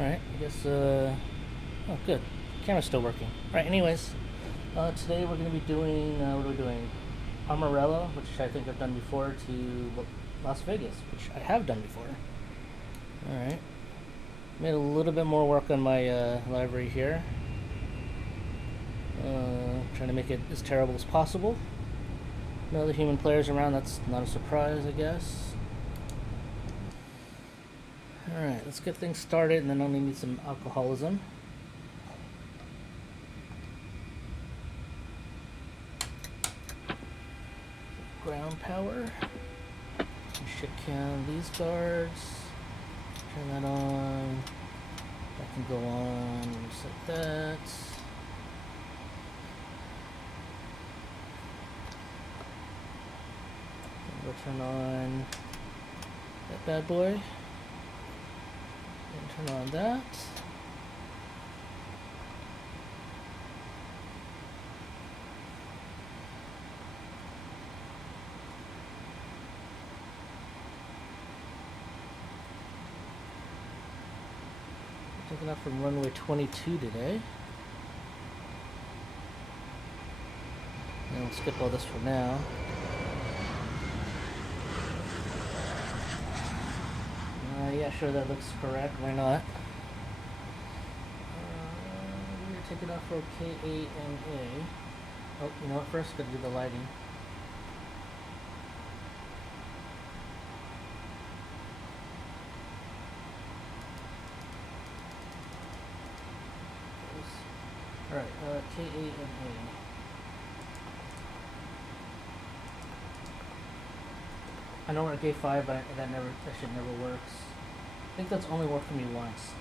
Alright, I guess, oh good, camera's still working. Alright, anyways, today we're going to be doing, what are we doing? Amarillo, which I think I've done before, to Las Vegas, which I have done before. Alright, made a little bit more work on my library here. Trying to make it as terrible as possible. No other human players around, that's not a surprise, I guess. Alright, let's get things started, and then only need some alcoholism. Ground power. Shit can these guards. Turn that on. That can go on just like that. We'll turn on that bad boy. And turn on that. We're taking off from runway 22 today. And we'll skip all this for now. Yeah, sure, that looks correct. Why not? We're going to take it off for KANA. Oh, you know what? First, got to do the lighting. Alright, KANA. I know we're at gate 5, but that shit never works. I think that's only worked for me once.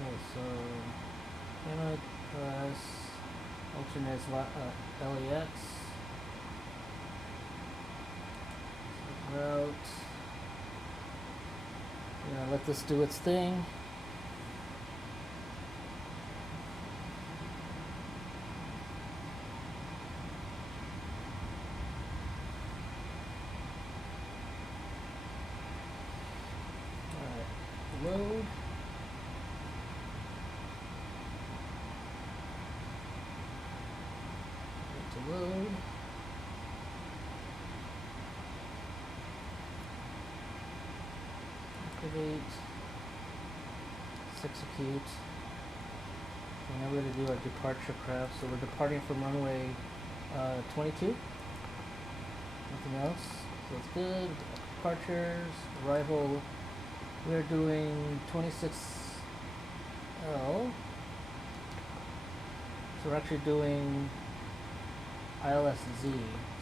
Okay, so RAAS alternates LEX route. Let this do its thing. Alright, load. Load. Activate. Execute. Okay, now we're going to do our departure craft. So we're departing from runway 22. Nothing else. So it's good. Departures. Arrival. We're doing 26L. So we're actually doing ILSZ,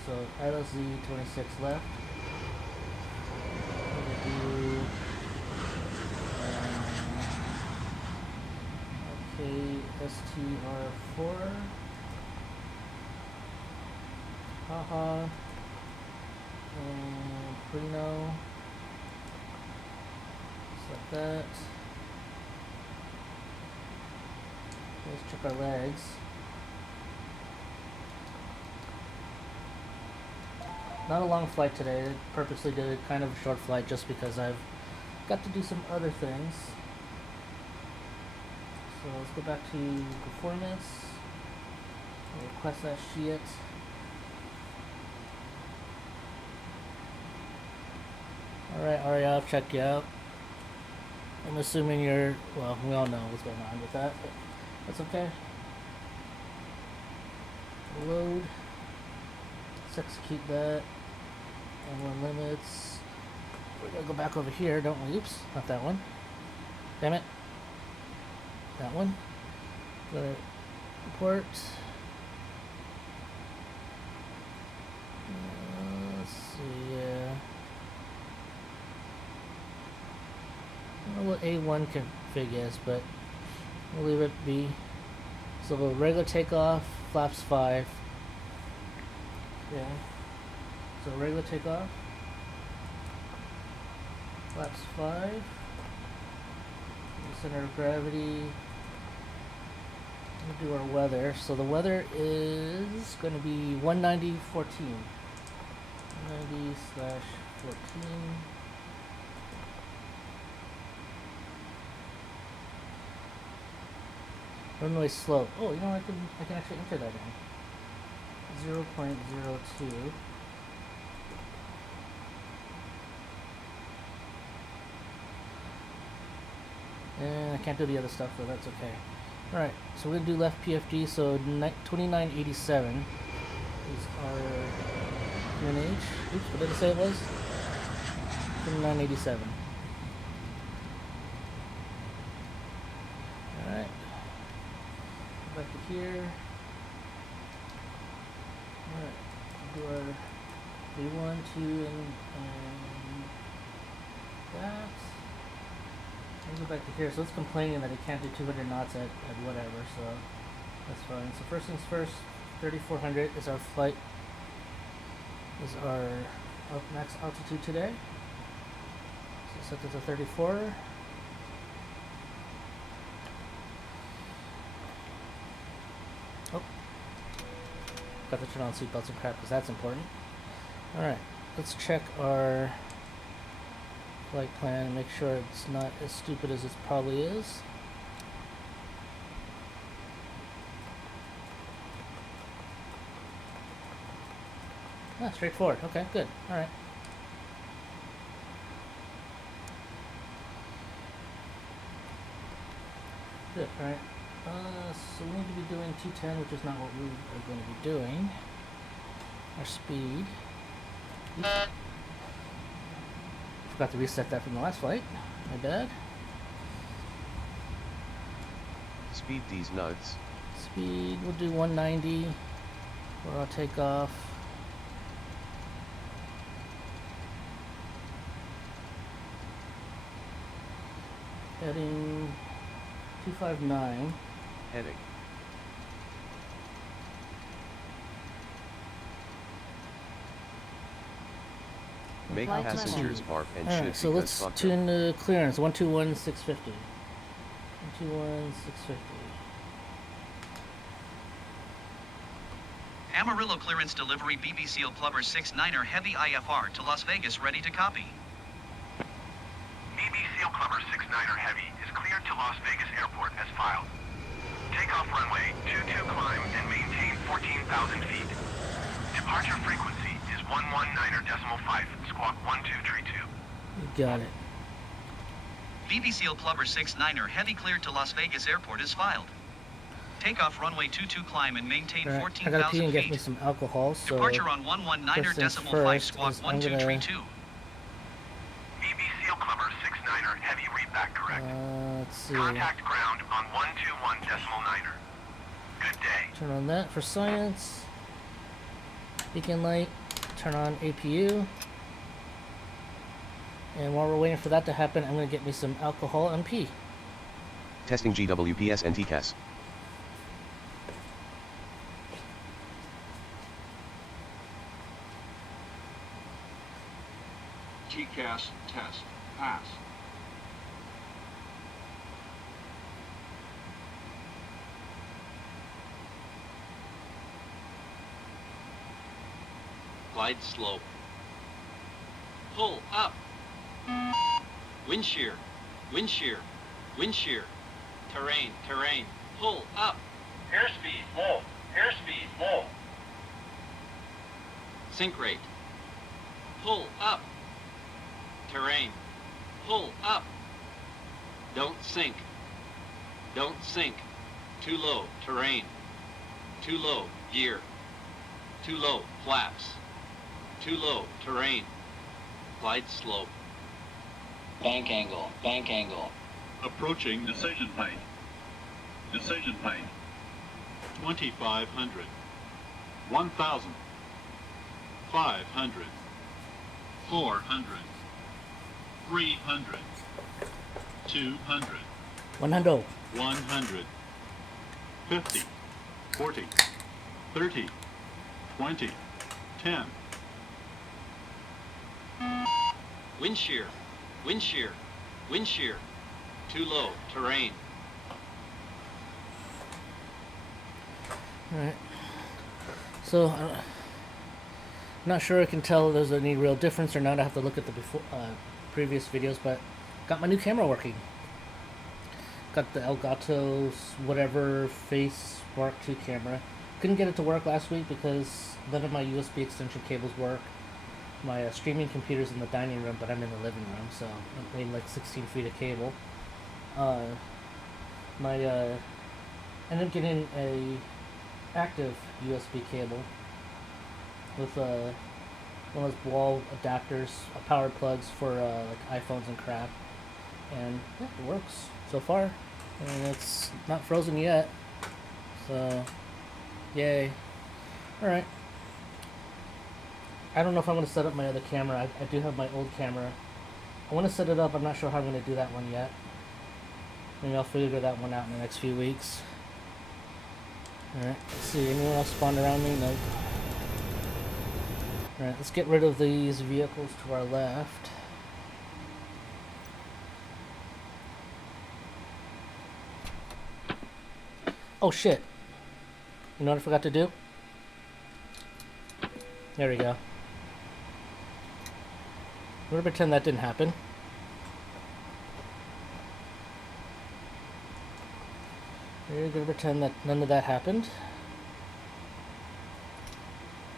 so ILSZ 26 left. We're gonna do STR4. Haha. And Prino. Just like that. Let's check our legs. Not a long flight today. I purposely did a kind of a short flight just because I've got to do some other things. So let's go back to performance. Request that shit. Alright, Aria, I'll check you out. I'm assuming you're, well, we all know what's going on with that, but that's okay. Load. Let's execute that. And one limits. We're gonna go back over here, don't we? Oops, not that one. Damn it. That one. Go to report. Let's see. I don't know what A1 config is, but we'll leave it be. So we'll regular takeoff, flaps 5. Okay. So regular takeoff. Flaps 5. Center of gravity. We'll do our weather. So the weather is going to be 190-14. 190/14. Runway slope. Oh, you know, I can actually enter that in. 0.02. And I can't do the other stuff, but that's okay. Alright, so we're going to do left PFD, so 2987 is our QNH. Oops, what did I say it was? 2987. Alright. Go back to here. Alright, do our V1, 2, and that. Let me go back to here. So it's complaining that it can't do 200 knots at whatever, so that's fine. So first things first, 3400 is our flight, is our max altitude today. So set it to 34. Oh, got to turn on seatbelts and crap because that's important. Alright, let's check our flight plan and make sure it's not as stupid as it probably is. Ah, straightforward. Okay, good. Alright. Good, alright. So we need to be doing 210, which is not what we are going to be doing. Our speed. Oops. Forgot to reset that from the last flight. My bad. Speed these notes. Speed, we'll do 190 for our takeoff. Heading 259. Heading. Make Flight passengers park and Alright, shift so because let's fuck tune them. the clearance. 121,650. 121,650. Amarillo clearance delivery BBCL Plumber 69er Heavy IFR to Las Vegas ready to copy. BBCL Plumber 69er Heavy is cleared to Las Vegas Airport as filed. Takeoff runway 22 climb and maintain 14,000 feet. Departure frequency is 119.5, squawk 1232. You got it. BBCL Plumber 69er Heavy cleared to Las Vegas Airport is filed. Takeoff runway 22 climb and maintain Alright, I gotta pee 14,000 and get me feet. some alcohol, so Departure on 119.5, squawk is I'm gonna 1232. BBCL Plumber 69er Heavy readback correct. let's see. Contact ground on 121.9er. Good day. Turn on that for science. Beacon light. Turn on APU. And while we're waiting for that to happen, I'm gonna get me some alcohol and pee. Testing GWPS and TCAS. TCAS test. Pass. Glide slope. Pull up. Wind shear. Wind shear. Wind shear. Terrain. Terrain. Pull up. Airspeed low. Airspeed low. Sink rate. Pull up. Terrain. Pull up. Don't sink. Don't sink. Too low. Terrain. Too low. Gear. Too low. Flaps. Too low. Terrain. Glide slope. Bank angle. Bank angle. Approaching decision height. Decision height. 2,500. 1,000. 500. 400. 300. 200. 100. 100. 50. 40. 30. 20. 10. Wind shear, wind shear, wind shear. Too low, terrain. Alright. So, not sure I can tell if there's any real difference or not. I have to look at the previous videos, but got my new camera working. Got the Elgato whatever Face Mark II camera. Couldn't get it to work last week because none of my USB extension cables work. My streaming computer's in the dining room, but I'm in the living room, so I made like 16 feet of cable. Ended up getting a active USB cable with one of those wall adapters, power plugs for like iPhones and crap, and yeah, it works so far, and it's not frozen yet, so yay. Alright, I don't know if I'm going to set up my other camera. I do have my old camera. I want to set it up. I'm not sure how I'm going to do that one yet. Maybe I'll figure that one out in the next few weeks. Alright, let's see. Anyone else spawned around me? Nope. Alright, let's get rid of these vehicles to our left. Oh shit. You know what I forgot to do? There we go. We're gonna pretend that didn't happen. We're gonna pretend that none of that happened.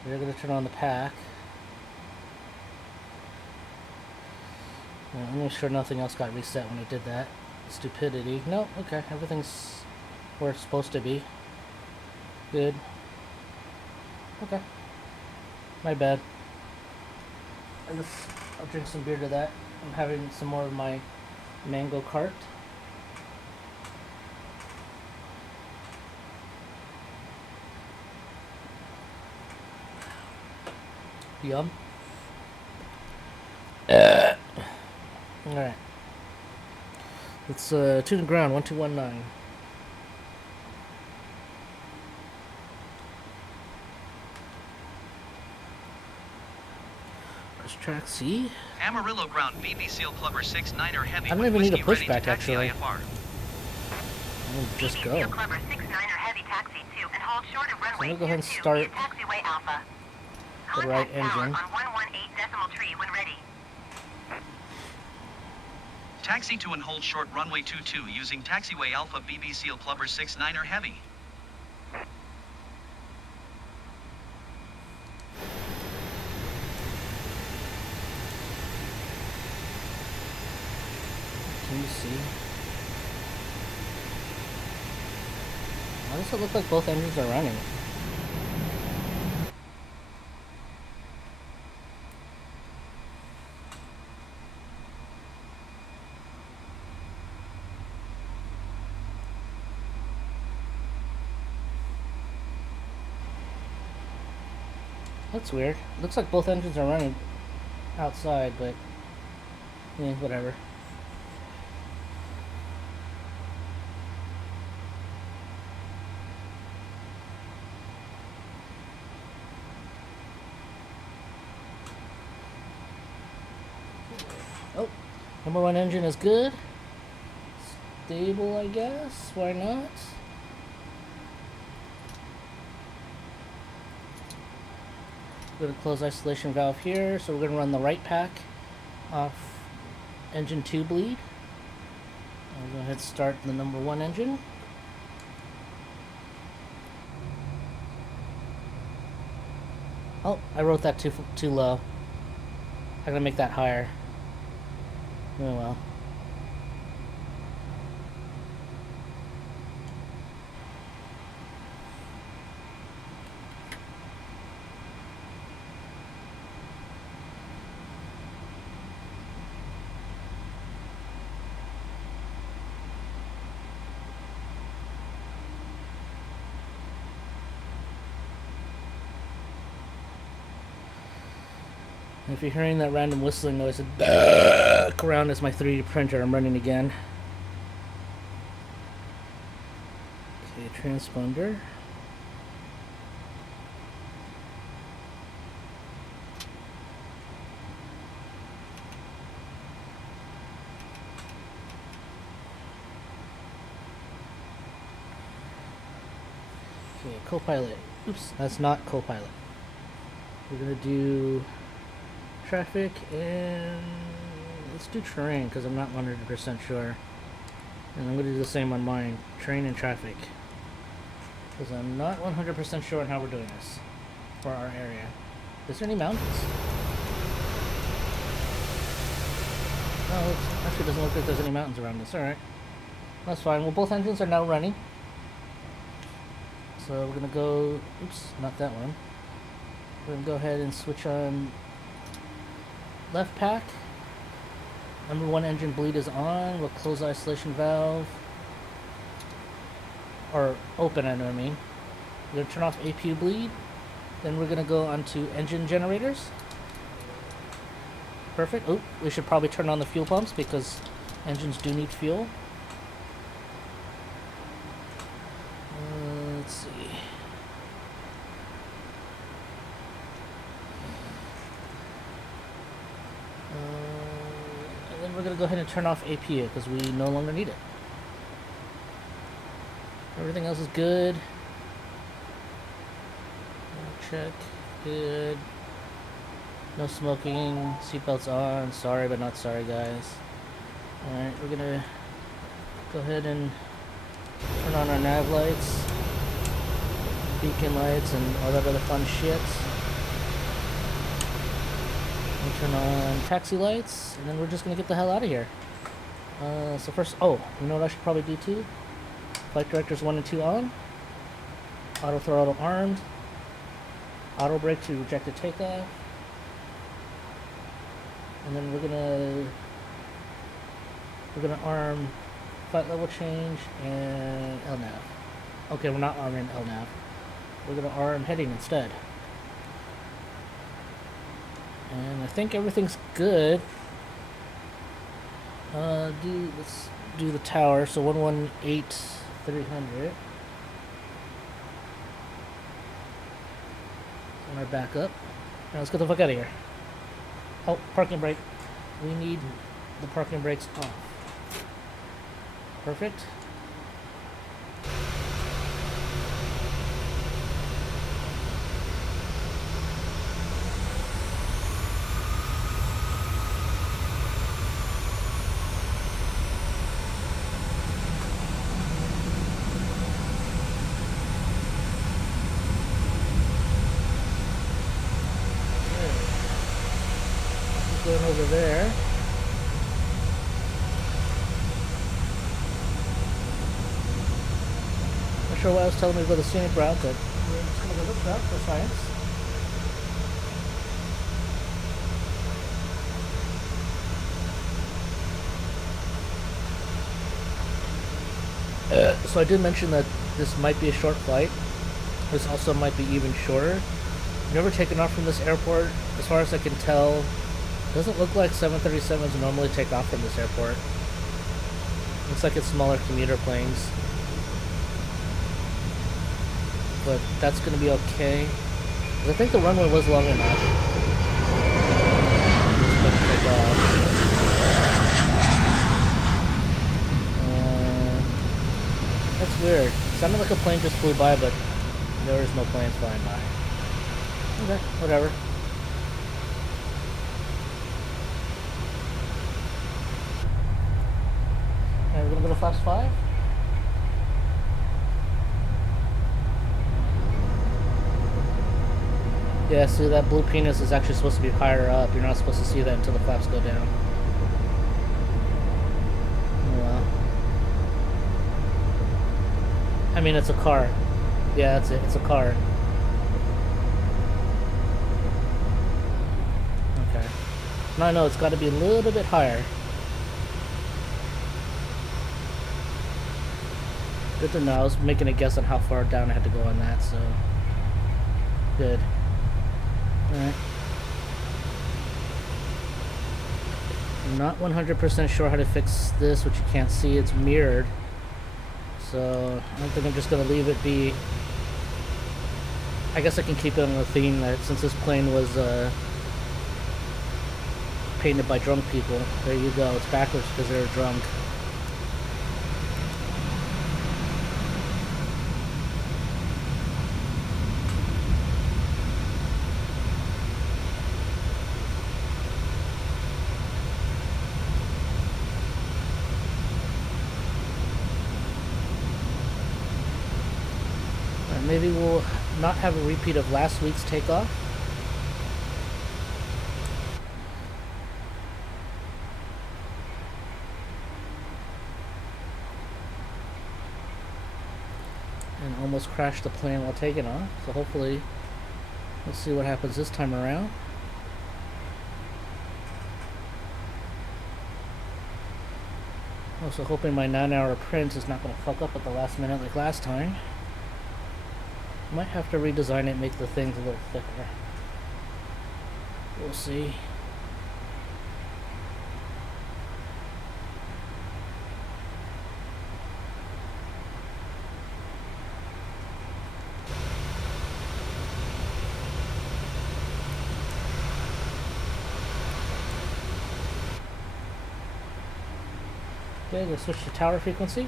We're gonna turn on the pack. Let me make sure nothing else got reset when I did that. Stupidity. No, okay, everything's where it's supposed to be. Good. Okay. My bad. I'll drink some beer to that. I'm having some more of my mango cart. Yum. Alright. Let's tune the ground, 1219. Press track C. Amarillo ground BB Seal Clubber 6-9er heavy. I don't even need a whiskey ready to pushback, taxi actually. IFR. I'll just go. Seal Clubber 6-9er heavy taxi 2 and hold short of runway I'm gonna go ahead and 22 start via taxiway Alpha. the right Contact tower engine. on 118.3 when ready. Taxi to and hold short runway 22 using taxiway Alpha BB Seal Clubber 6-9er heavy. Can you see? Why does it look like both engines are running? That's weird. Looks like both engines are running outside, but yeah, whatever. Oh, number one engine is good. Stable, I guess. Why not? We're going to close isolation valve here, so we're going to run the right pack off engine 2 bleed. I'll go ahead and start the number 1 engine. Oh, I wrote that too low. I gotta make that higher. Oh well. If you're hearing that random whistling noise, around is my 3D printer. I'm running again. Okay, transponder. Okay, co-pilot. Oops, that's not co-pilot. We're gonna do traffic and let's do terrain because I'm not 100% sure. And I'm gonna do the same on mine, terrain and traffic. Because I'm not 100% sure on how we're doing this for our area. Is there any mountains? No, it actually doesn't look like there's any mountains around us. Alright. That's fine. Well, both engines are now running. So we're gonna go, oops, not that one. We're gonna go ahead and switch on left pack. Number 1 engine bleed is on. We'll close the isolation valve. Or open, I know what I mean. We're gonna turn off APU bleed. Then we're gonna go onto engine generators. Perfect. Oh, we should probably turn on the fuel pumps because engines do need fuel. Let's see. And then we're going to go ahead and turn off APU because we no longer need it. Everything else is good. Check. Good. No smoking. Seatbelts on. Sorry, but not sorry, guys. Alright, we're going to go ahead and turn on our nav lights, beacon lights, and all that other fun shit. We'll turn on taxi lights, and then we're just gonna get the hell out of here. So first, oh, you know what I should probably do too? Flight directors 1 and 2 on. Auto throttle armed. Auto brake to reject the takeoff. And then we're gonna arm flight level change and LNAV. Okay, we're not arming LNAV. We're gonna arm heading instead. And I think everything's good. Let's do the tower. So 118,300. On our backup. Now let's get the fuck out of here. Oh, parking brake. We need the parking brakes off. Perfect. Going over there. Not sure why I was telling me to go the scenic route, but we're just gonna go this route for science. So I did mention that this might be a short flight. This also might be even shorter. I've never taken off from this airport. As far as I can tell, it doesn't look like 737s normally take off from this airport. Looks like it's smaller commuter planes. But that's going to be okay. 'Cause I think the runway was long enough. Just gonna take off. That's weird. Sounded like a plane just flew by, but there is no planes flying by. Okay, whatever. Alright, we're gonna go to flaps 5. Yeah, see that blue penis is actually supposed to be higher up. You're not supposed to see that until the flaps go down. Oh well. I mean, it's a car. Yeah, that's it. It's a car. Okay. Now I know it's got to be a little bit higher. Good to know. I was making a guess on how far down I had to go on that, so... Good. Alright. I'm not 100% sure how to fix this, which you can't see. It's mirrored. So, I don't think I'm just going to leave it be. I guess I can keep it on the theme that since this plane was painted by drunk people, there you go. It's backwards because they were drunk. maybe we'll not have a repeat of last week's takeoff. And almost crashed the plane while taking off. So hopefully, let's see what happens this time around. Also hoping my 9-hour print is not going to fuck up at the last minute like last time. Might have to redesign it, make the things a little thicker. We'll see. Okay, let's switch to tower frequency.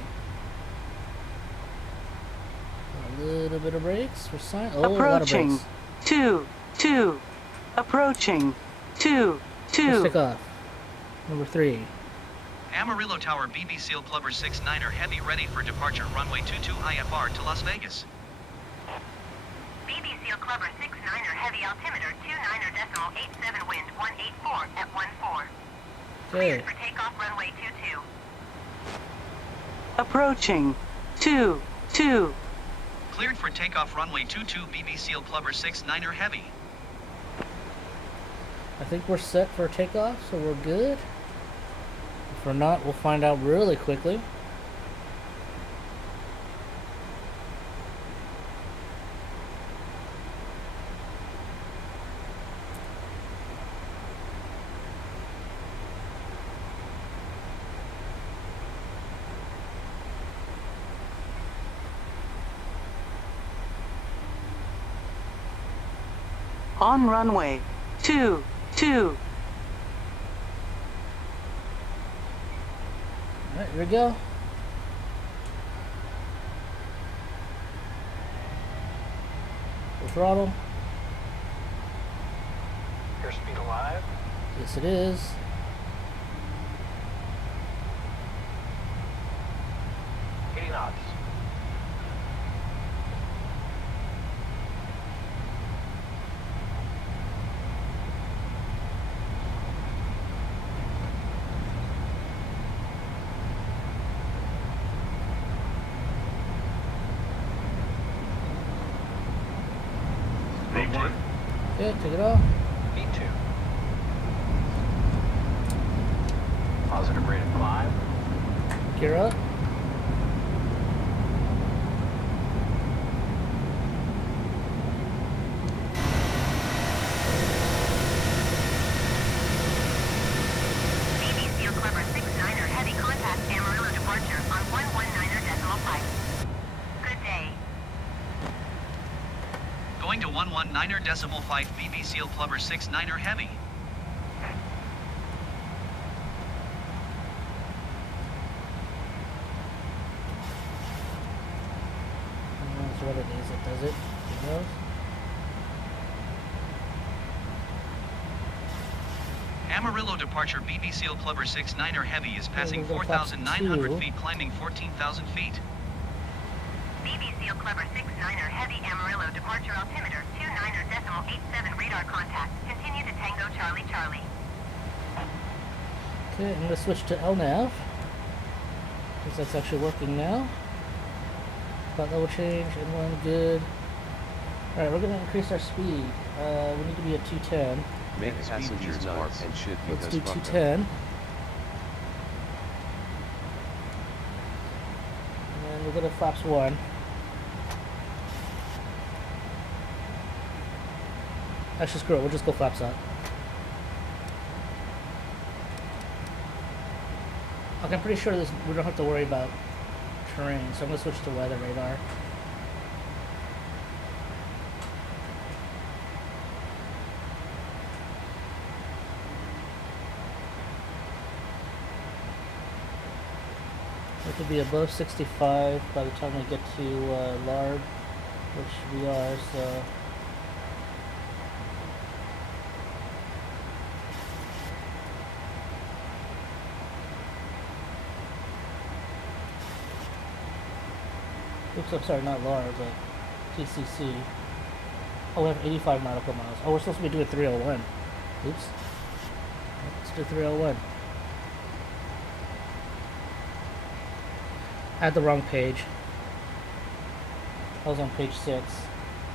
A little bit of brakes for sign. Oh, a lot of Approaching. brakes. 2. Approaching. 2. Let's take off. Number 3. Amarillo Tower BB Seal Clubber 69er Heavy ready for departure runway 22 IFR to Las Vegas. BB Seal Clubber 69er Heavy altimeter 29.87 wind 184 at 14. Cleared Okay. for takeoff runway 22. Approaching. 2. Cleared for takeoff runway 22 BB Seal Clubber 69er Heavy. I think we're set for takeoff, so we're good. If we're not, we'll find out really quickly. On runway. 2. Alright, here we go. Full throttle. Airspeed alive. Yes, it is. Knots. V2. Okay, take it off. V2. Positive rate of climb. Gear up. BB Seal Clubber 69er Heavy contact Amarillo departure on 119.5. Good day. Going to 119.5 BB Seal Clubber 69er Heavy. That's what it is. It does it. It goes. Amarillo departure BB Seal Clubber 69er Heavy is passing we're gonna pass 4,900 2. feet, climbing 14,000 feet. BB Seal Clubber 69er Heavy Amarillo departure altimeter 29.87 radar contact. Continue to Tango Charlie Charlie. Okay, I'm going to switch to LNAV. Because that's actually working now. Got level change, inline good. Alright, we're going to increase our speed. We need to be at 210. Make passengers mark and shit Let's because do fuck them. 210. And we'll go to flaps 1. Actually, screw it. We'll just go flaps up. Okay, I'm pretty sure we don't have to worry about terrain, so I'm going to switch to weather radar. We could be above 65 by the time we get to Lard, which we are, so... Oops, I'm sorry, not Lard, but TCC. Oh, we have 85 nautical miles. Oh, we're supposed to be doing 301. Oops. Let's do 301. I had the wrong page. I was on page 6.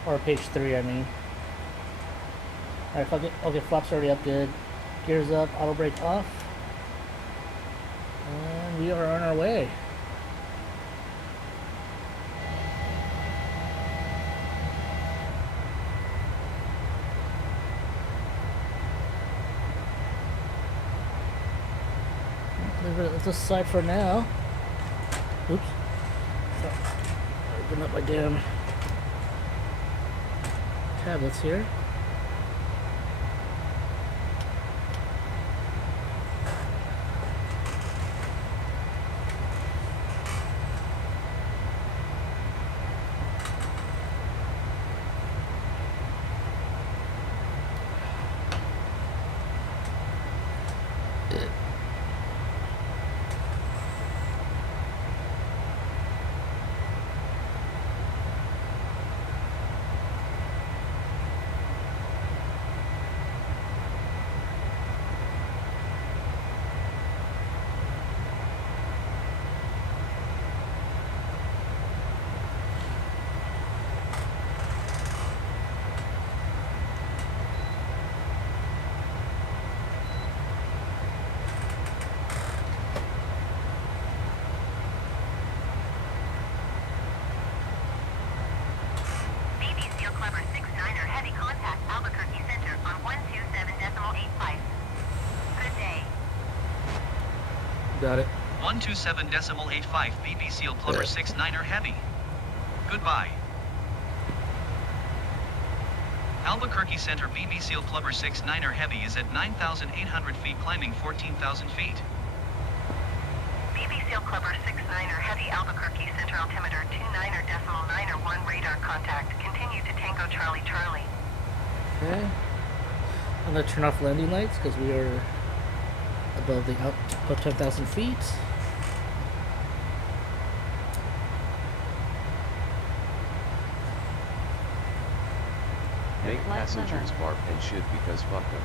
Or page 3, I mean. Alright, fuck it. Okay, flaps already up good. Gears up, auto brake off. And we are on our way. Leave it at this side for now. Oops. Open up my damn tablets here. Got it. 127.85 BB Seal Clubber 69er Heavy. Goodbye. Albuquerque Center BB Seal Clubber 69er Heavy is at 9,800 feet, climbing 14,000 feet. BB Seal Clubber 69er Heavy Albuquerque Center altimeter 29.901 radar contact. Continue to Tango Charlie Charlie. Okay. I'm gonna turn off landing lights because we are above 10,000 feet. Make passengers bark and shit because fuck them.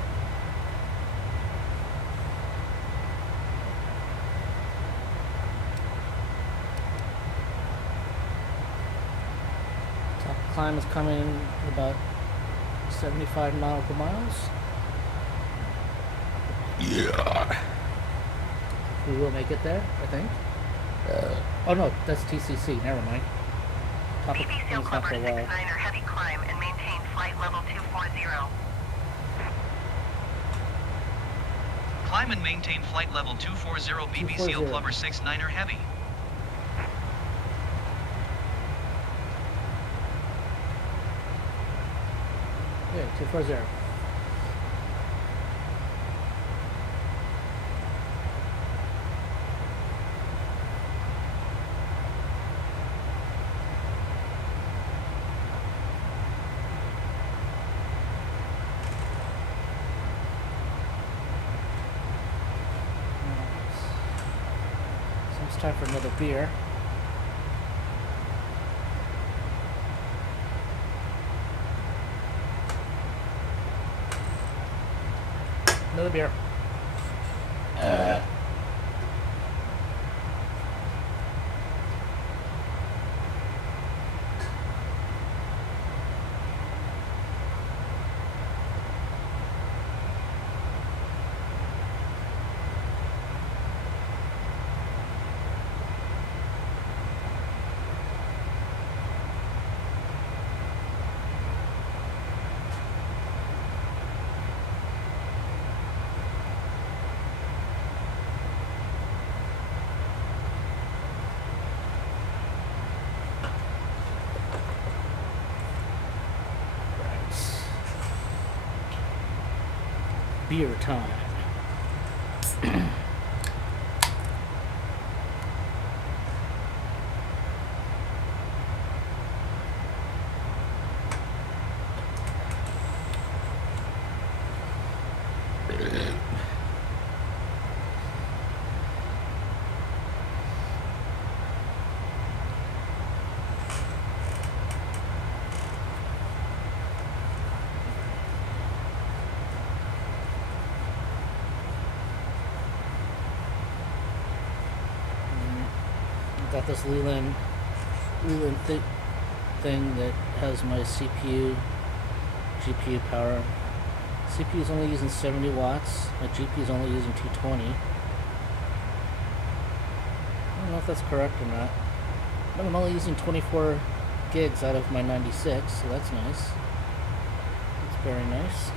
Top climb is coming in about 75 nautical miles. Yeah. We will make it there, I think. Oh no, that's TCC. Never mind. Top of BB Seal climb's not Clubber for a while. 69er Heavy climb and maintain flight level 240. Climb and maintain flight level 240 BB Seal 240. Clubber 69er Heavy. Yeah, 240. So it's time for another beer. Another beer. Beer time. Got this Leland thing that has my CPU, GPU power. CPU is only using 70 watts. My GPU is only using 220. I don't know if that's correct or not. But I'm only using 24 gigs out of my 96, so that's nice. That's very nice.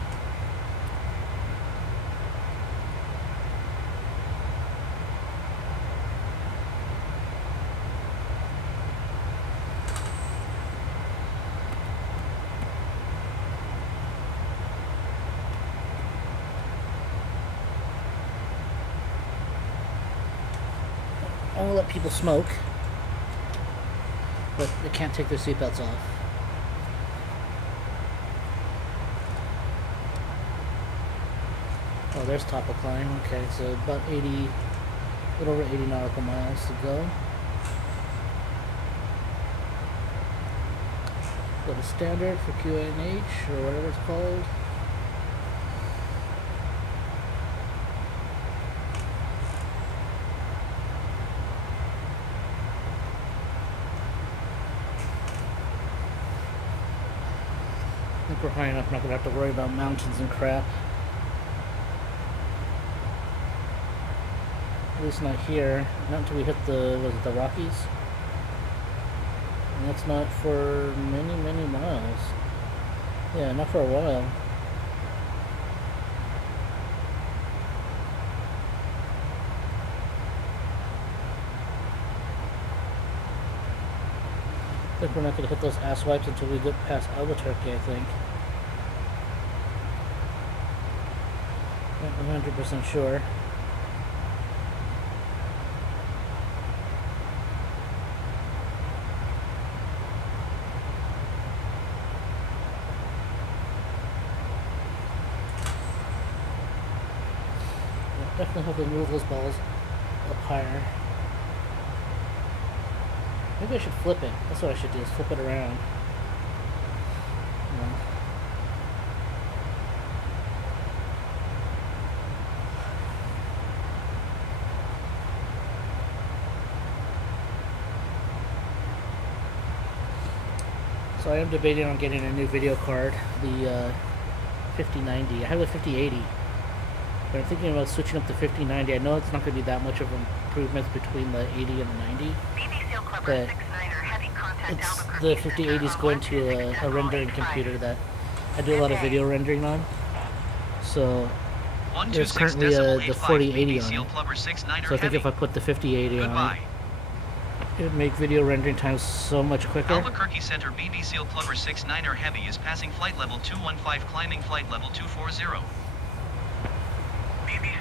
I won't let people smoke, but they can't take their seatbelts off. Oh, there's top of climb. Okay, so about 80, a little over 80 nautical miles to go. Go to standard for QNH or whatever it's called. I think we're high enough, I'm not going to have to worry about mountains and crap. At least not here. Not until we hit the, was it the Rockies? And that's not for many, many miles. Yeah, not for a while. I think we're not going to hit those ass wipes until we get past Albuquerque, I think. Not 100% sure. Definitely have to move those balls up higher. Maybe I should flip it. That's what I should do, is flip it around. So I am debating on getting a new video card, the 5090. I have the 5080. But I'm thinking about switching up to 5090. I know it's not going to be that much of an improvement between the 80 and the 90. But it's, the 5080 is going to a rendering computer that I do a lot of video rendering on. So there's currently the 4080 on it. So I think if I put the 5080 on it, it would make video rendering times so much quicker. Albuquerque Center BB Seal Clubber 69er Heavy is passing flight level 215, climbing flight level 240.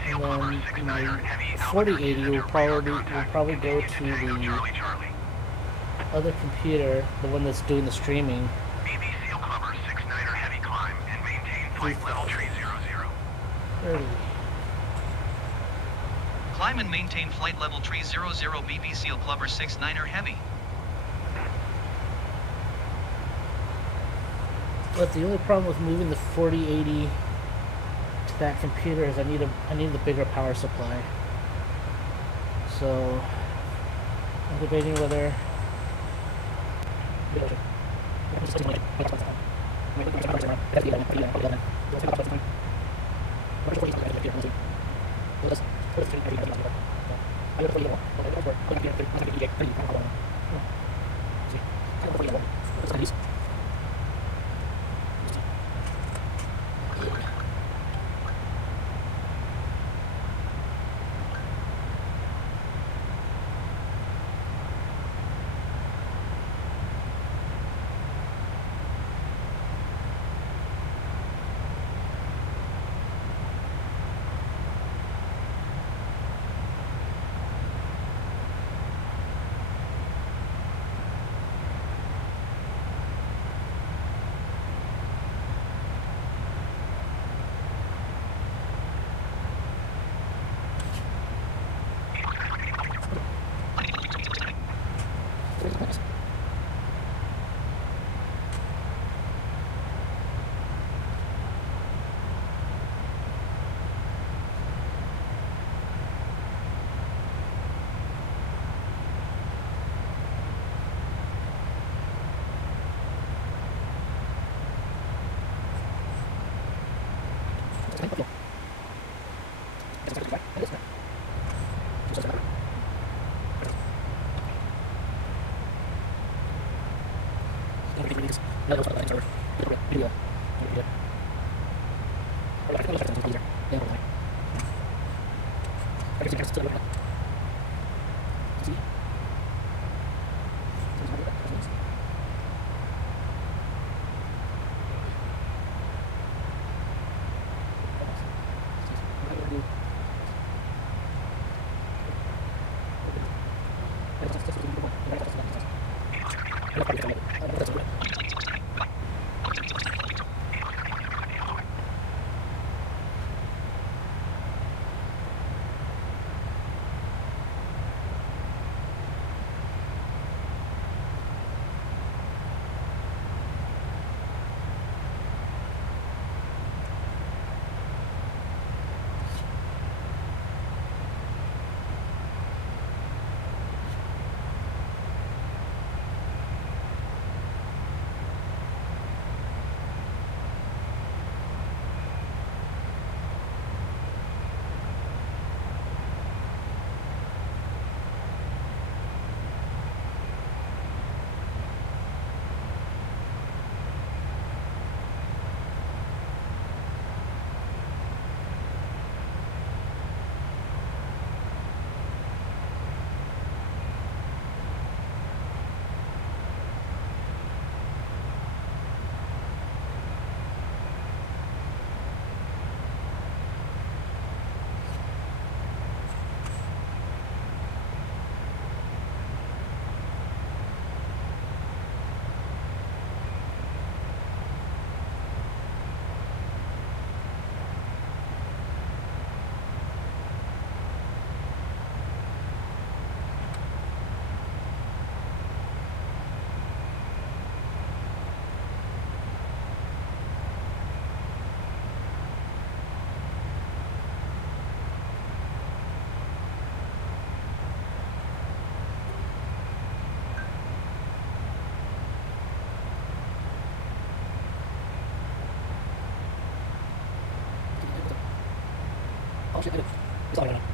And then my 4080 will probably go to the other computer, the one that's doing the streaming. BB Seal Clubber 69er Heavy climb and maintain flight level 300. Climb and maintain flight level 300 BB Seal Clubber 69er Heavy. But the only problem with moving the 4080 to that computer is I need the bigger power supply. So I'm debating whether shit, I do. That's all I gotta know.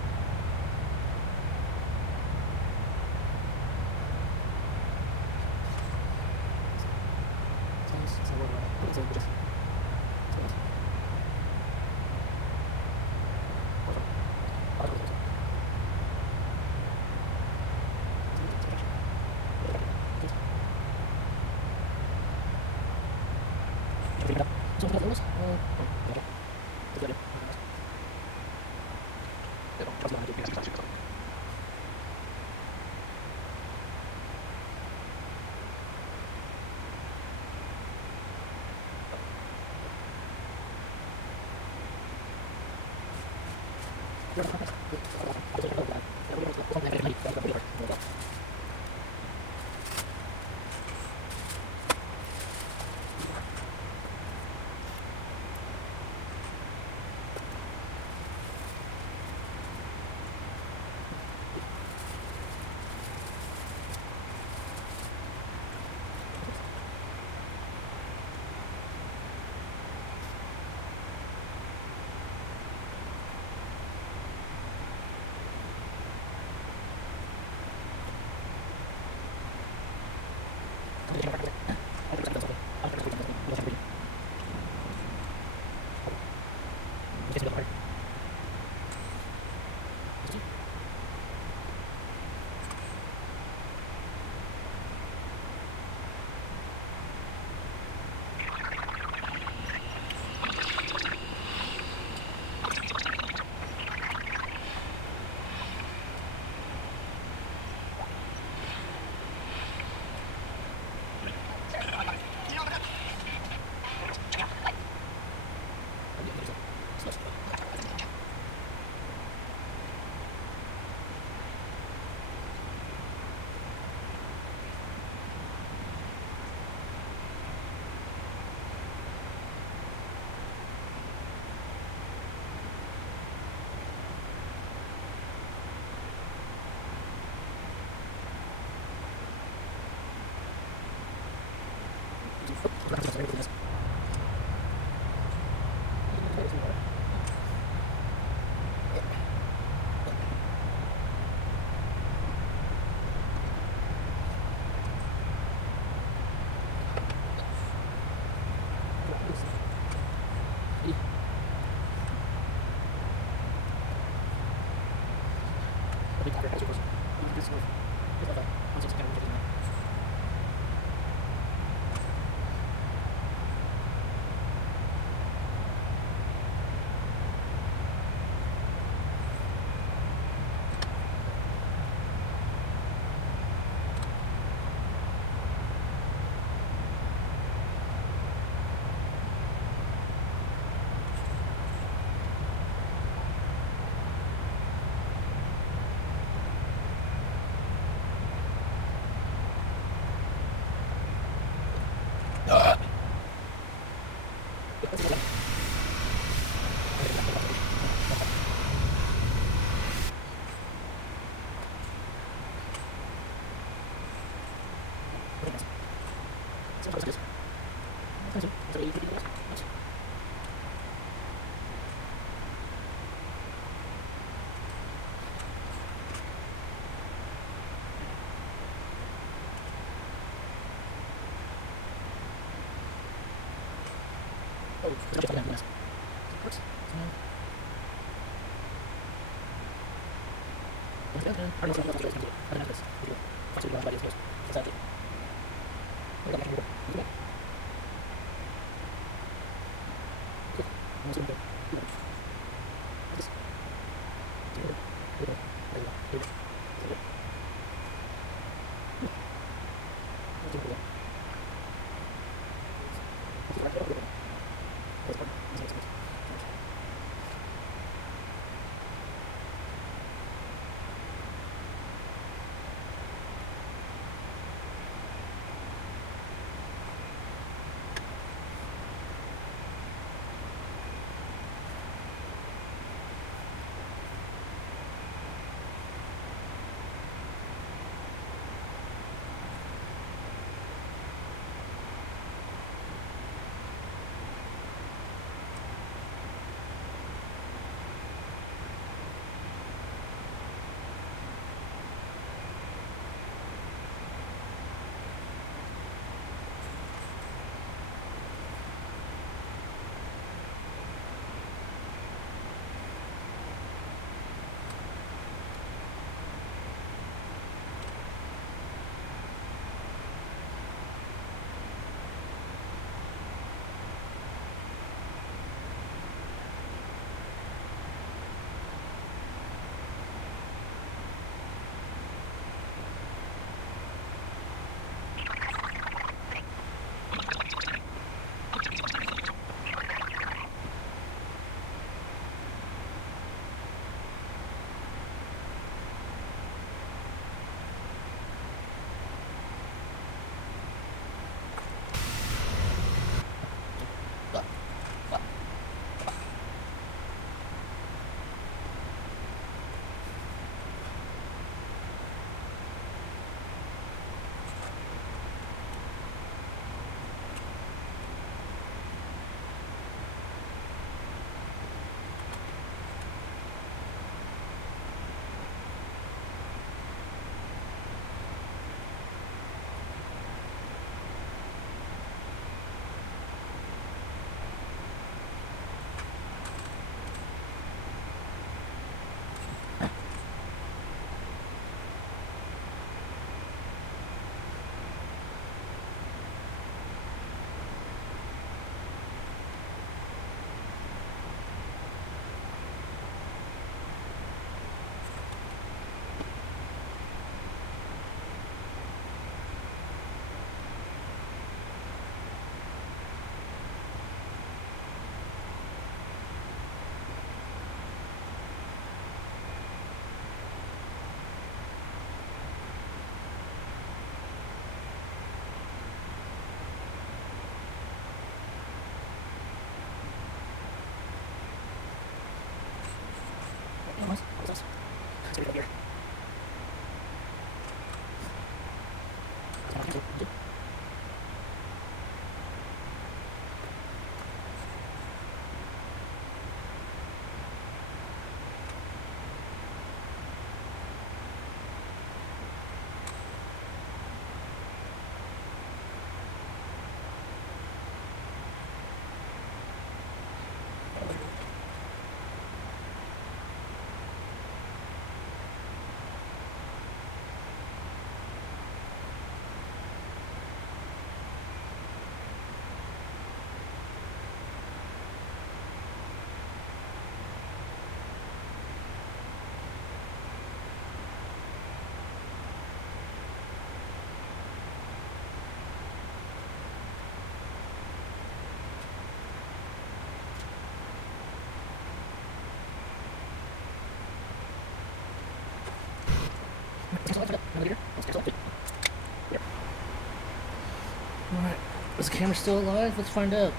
Alright, is the camera still alive? Let's find out.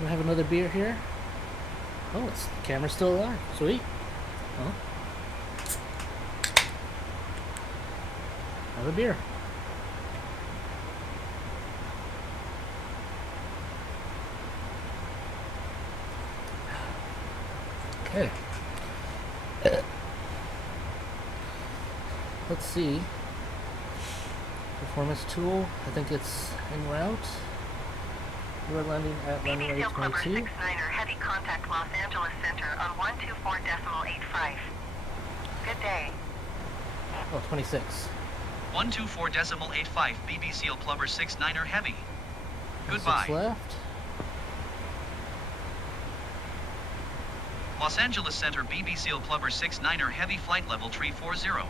We have another beer here. Oh, the camera's still alive. Sweet. Well, have a beer. Okay. Let's see. Performance tool. I think it's en route. We're landing at runway BBC Clubber 22. 69er Heavy contact Los Angeles Center on 124.85. Good day. Oh, 26. 124.85 BB Seal Clubber 69er Heavy. Goodbye. 6 left. Los Angeles Center BB Seal Clubber 69er Heavy Flight Level 340.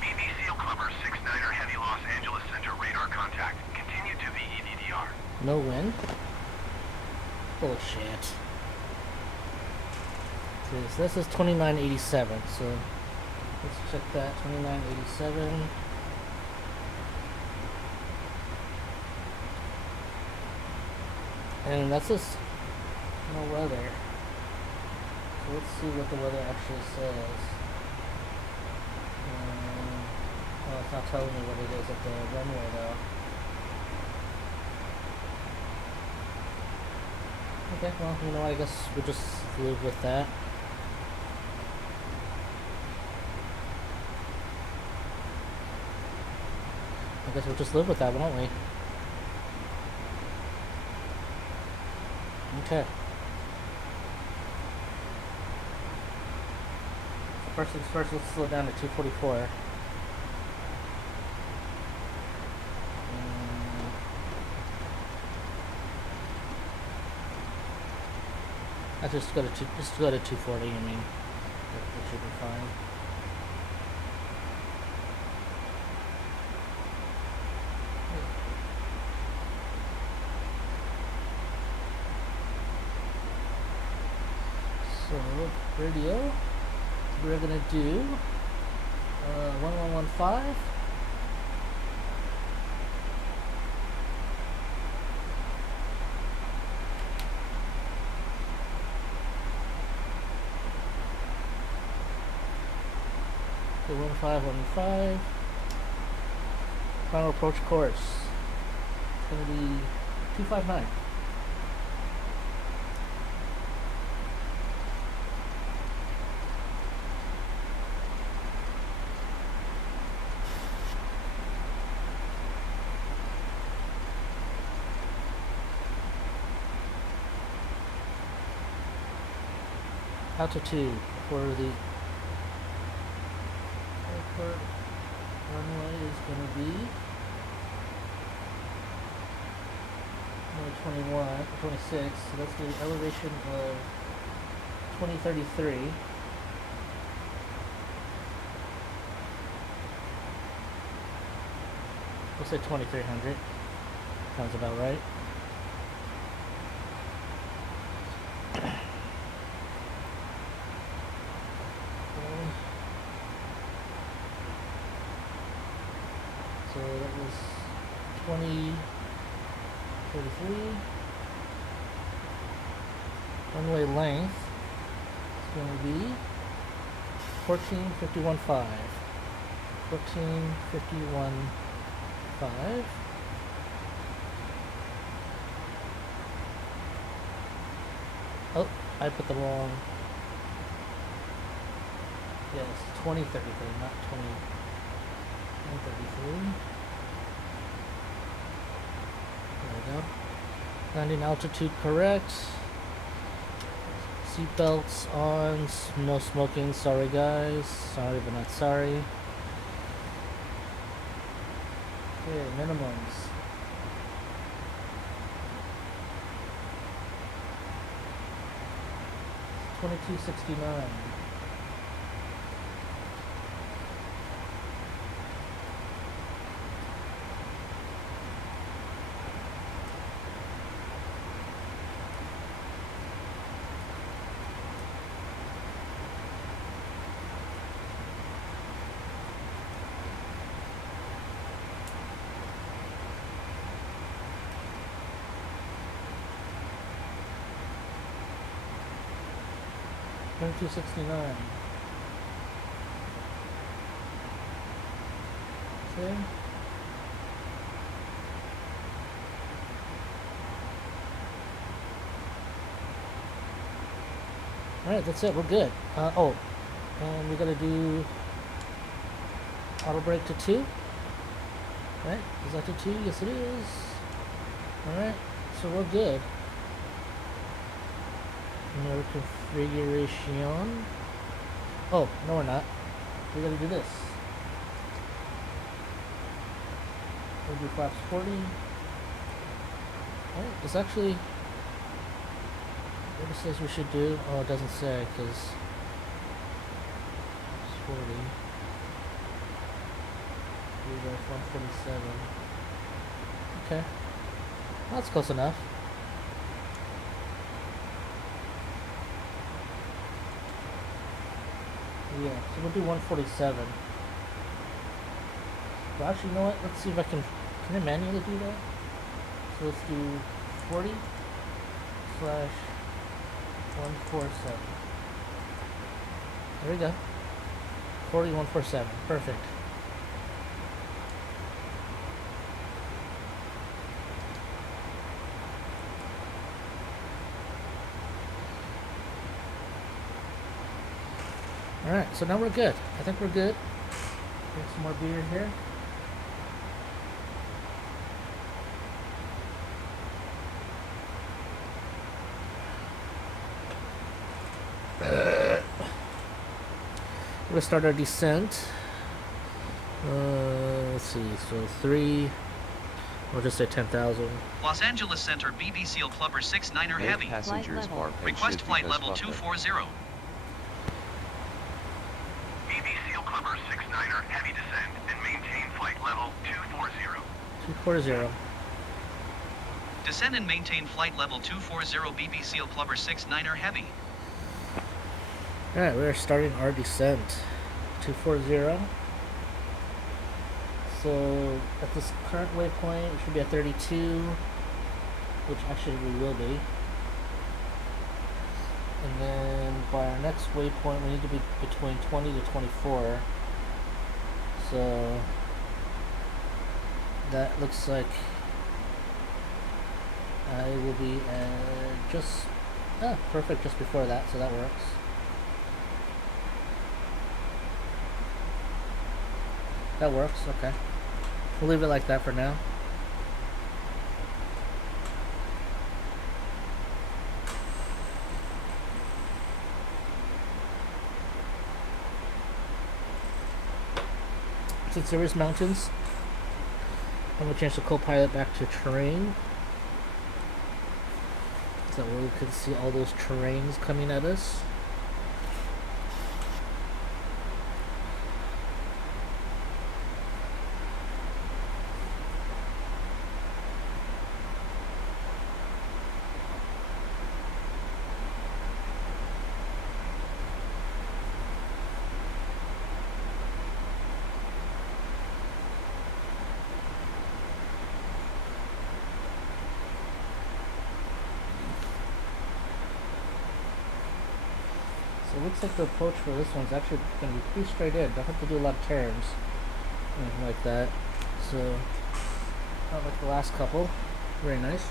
BB Seal Clubber 69er Heavy Los Angeles Center radar contact. Continue to the EDDR. No wind. Bullshit. So this is 2987, so let's check that. 2987. And that's just no weather. So let's see what the weather actually says. Well, it's not telling me what it is at the runway though. Okay, well, you know what, I guess we'll just live with that. I guess we'll just live with that, won't we? Okay. First things first, let's slow down to 244. I just go to 240. I mean, that should be fine. So radio, we're gonna do 1115. So 1515. Final approach course. It's gonna be 259. Altitude for the airport runway is going to be 21, 26, so that's the elevation of 2033. We'll say 2300. Sounds about right. So that was 2033. Runway length is going to be 1451.5. 1451.5. Oh, I put the wrong. Yes, 2033, not 2033. There we go. Landing altitude correct. Seatbelts on. No smoking. Sorry, guys. Sorry, but not sorry. Okay, minimums. $22.69. $22.69. Okay. Alright, that's it, we're good. Oh, and we gotta do auto brake to 2. Right? Is that to 2? Yes, it is. Alright, so we're good. Another configuration. Oh, no we're not. We gotta do this. We'll do flaps 40. Oh, it's actually... What it says we should do? Oh, it doesn't say, because... It's 40. We got 147. Okay. Well, that's close enough. Yeah, so we'll do 147. Well, actually, you know what? Let's see if I can I manually do that? So let's do 40 slash 147. There we go. 40, 147. Perfect. Alright, so now we're good. I think we're good. Get some more beer here. We're gonna start our descent. Let's see, so 3, we'll just say 10,000. Los Angeles Center BB Seal Clubber 69er Make Heavy. passengers bar and Request should flight because level fuck them. 240. BB Seal Clubber 69er Heavy descend and maintain flight level 240. 240. Descend and maintain flight level 240 BB Seal Clubber 69er Heavy. Alright, we are starting our descent. 240. So at this current waypoint, we should be at 32, which actually we will be. And then by our next waypoint, we need to be between 20 to 24. So that looks like I will be just perfect just before that, so that works. That works, okay. We'll leave it like that for now. Since there is mountains, I'm going to change the co-pilot back to terrain. So that way we can see all those terrains coming at us. It looks like the approach for this one's actually going to be pretty straight in. Don't have to do a lot of turns, anything like that. So, not like the last couple. Very nice.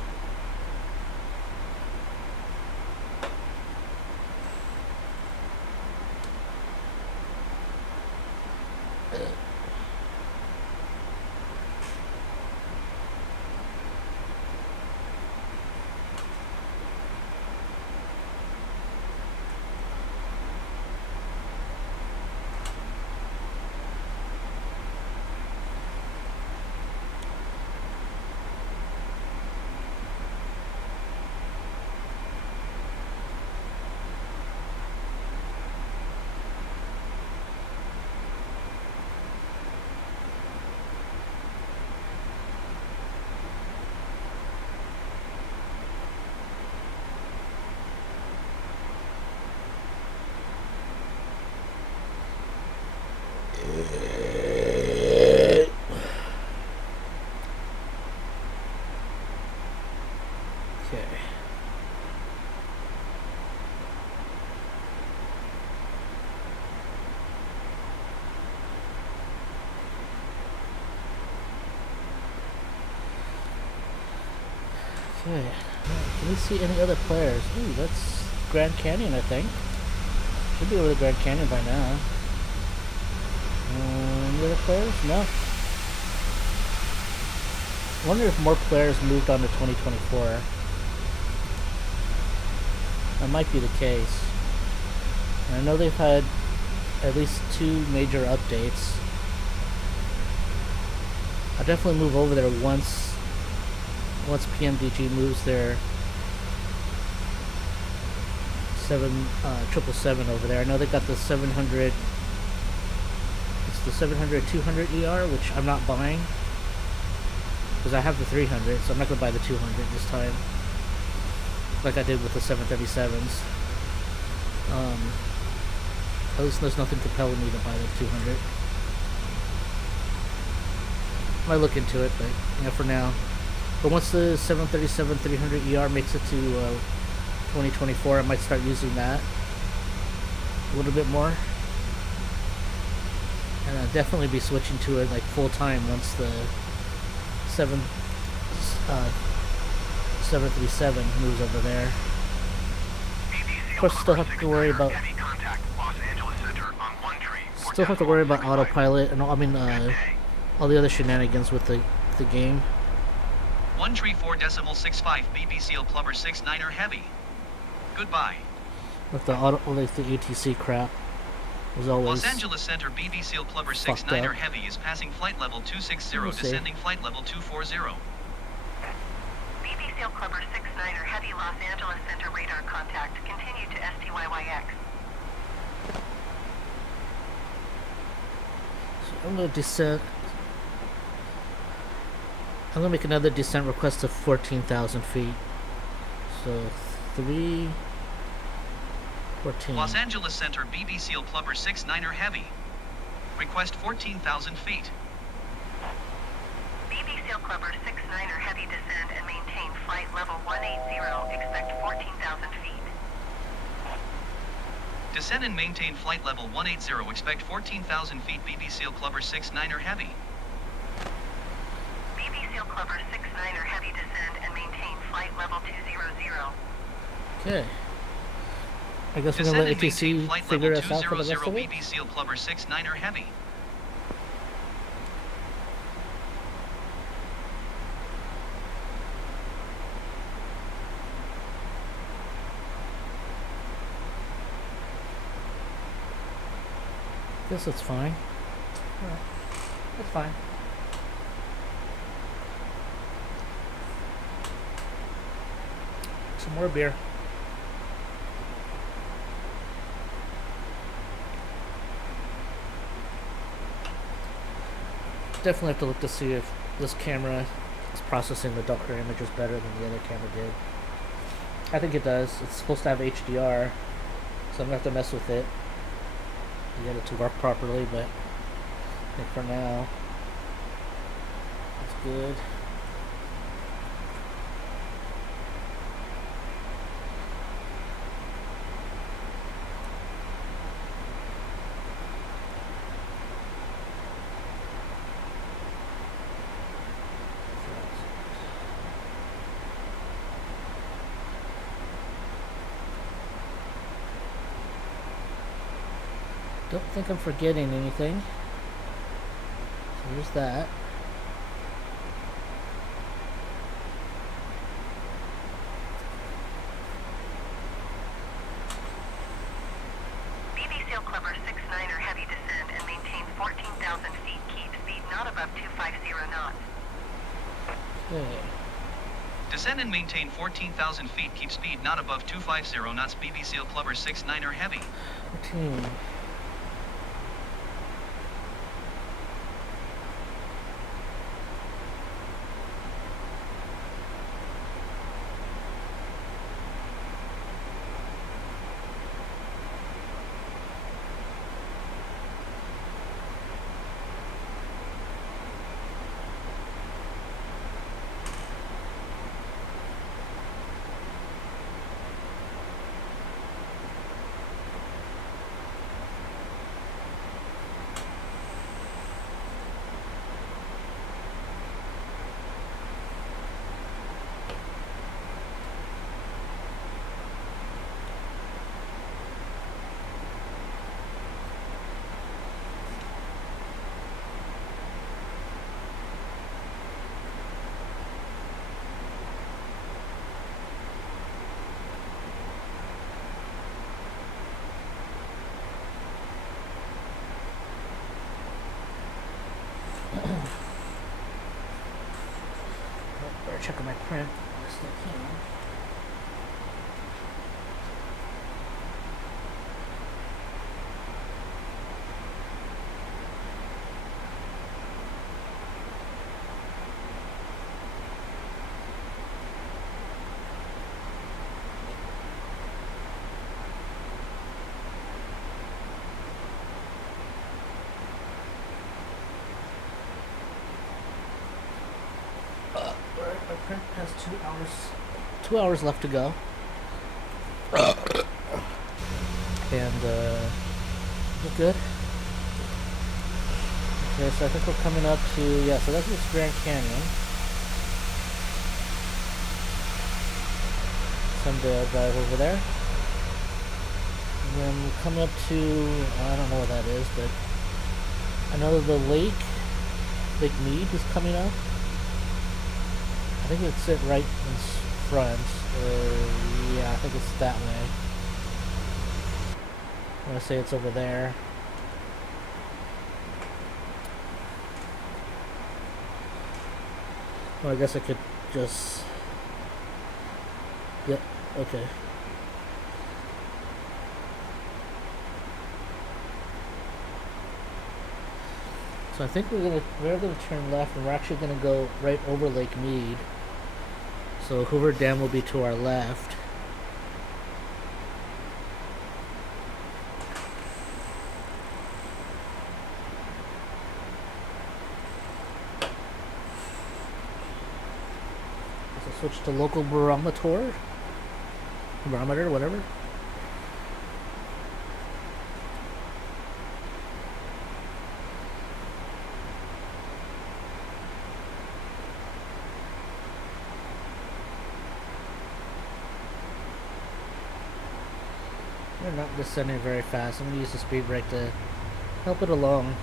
Okay, can we see any other players? Ooh, that's Grand Canyon, I think. Should be over the Grand Canyon by now. Any other players? No. I wonder if more players moved on to 2024. That might be the case. And I know they've had at least 2 major updates. I'll definitely move over there once PMDG moves their 777 over there. I know they got the 700. It's the 700-200 ER, which I'm not buying because I have the 300, so I'm not gonna buy the 200 this time, like I did with the 737s. At least there's nothing compelling me to buy the 200. I might look into it, but yeah, for now. But once the 737-300 ER makes it to 2024, I might start using that a little bit more, and I'll definitely be switching to it like full time once the 737 moves over there. Of course, still have to worry about autopilot and all the other shenanigans with the game. 134.65 BBCL Plumber 69er Heavy. Goodbye. With the ATC crap was always Los Angeles Center BBCL Plumber 69er Heavy is passing flight level 260, descending flight level 240. BBCL Clubber 69er Heavy Los Angeles Center radar contact. Continue to STYYX. So I'm gonna descend. I'm gonna make another descent request of 14,000 feet. So 314. Los Angeles Center BBCL Plumber 69er Heavy. Request 14,000 feet. BBCL Clubber 69er Heavy descend and maintain flight level 180. Expect 14,000 feet. Descend and maintain flight level 180. Expect 14,000 feet. BBCL Clubber 69er Heavy. BBCL Clubber 69er Heavy descend and maintain flight level 200. Okay. I guess we're gonna let ATC figure us out for the rest of it. BBCL Clubber 69er Heavy. Guess that's fine. Alright. That's fine. Some more beer. Definitely have to look to see if this camera is processing the Docker images better than the other camera did. I think it does. It's supposed to have HDR, so I'm gonna have to mess with it to get it to work properly, but I think for now it's good. Don't think I'm forgetting anything. So there's that. BBCL Clubber 69er Heavy descend and maintain 14,000 feet. Keep speed not above 250 knots. Okay. Descend and maintain 14,000 feet. Keep speed not above 250 knots. BBCL Clubber 69er Heavy. 14. check on my print. Best I can. My print has 2 hours left to go. And look good. Okay, so I think we're coming up to, yeah, so that's just Grand Canyon. Someday I'll drive over there. And then we're coming up to, I don't know what that is, but I know the Lake Mead is coming up. I think it's it right in front. Yeah, I think it's that way. I'm gonna say it's over there. Well, I guess I could just... Yep, okay. So I think we're gonna turn left, and we're actually gonna go right over Lake Mead. So Hoover Dam will be to our left. So switch to local barometer, whatever. We're not descending very fast. I'm going to use the speed brake to help it along.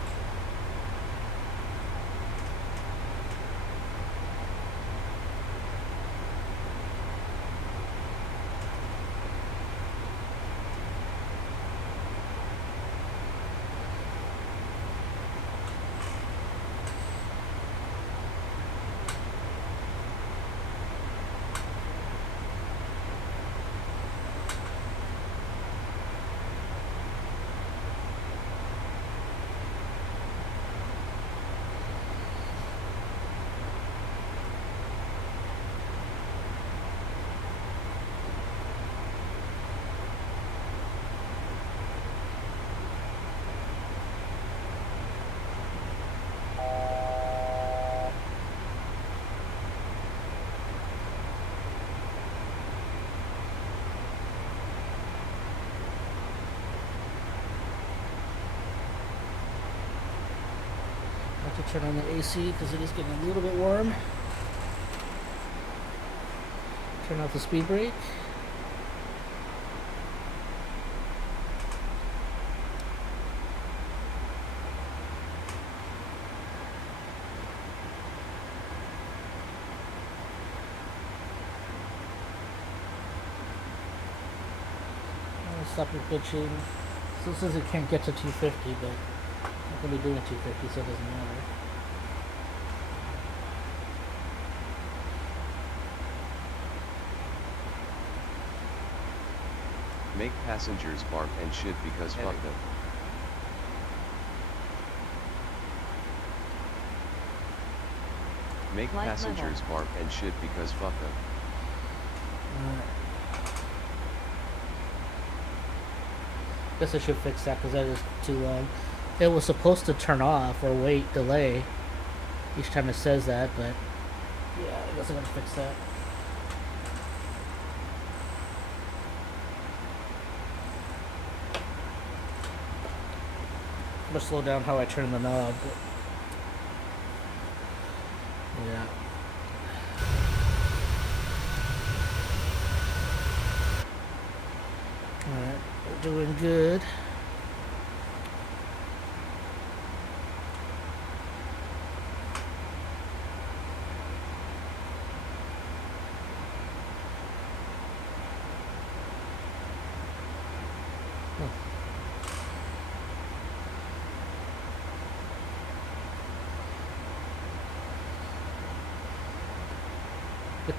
To turn on the AC because it is getting a little bit warm. Turn off the speed brake. Stop your pitching. So it says it can't get to 250, but I'm going to be doing 250, so it doesn't matter. Make passengers bark and shit because fuck them. Make Light passengers bark and shit because fuck them. Guess I should fix that because that is too long. It was supposed to turn off or wait, delay each time it says that, but yeah, I guess I'm gonna fix that. I'm gonna slow down how I turn the knob, but yeah. Alright, we're doing good.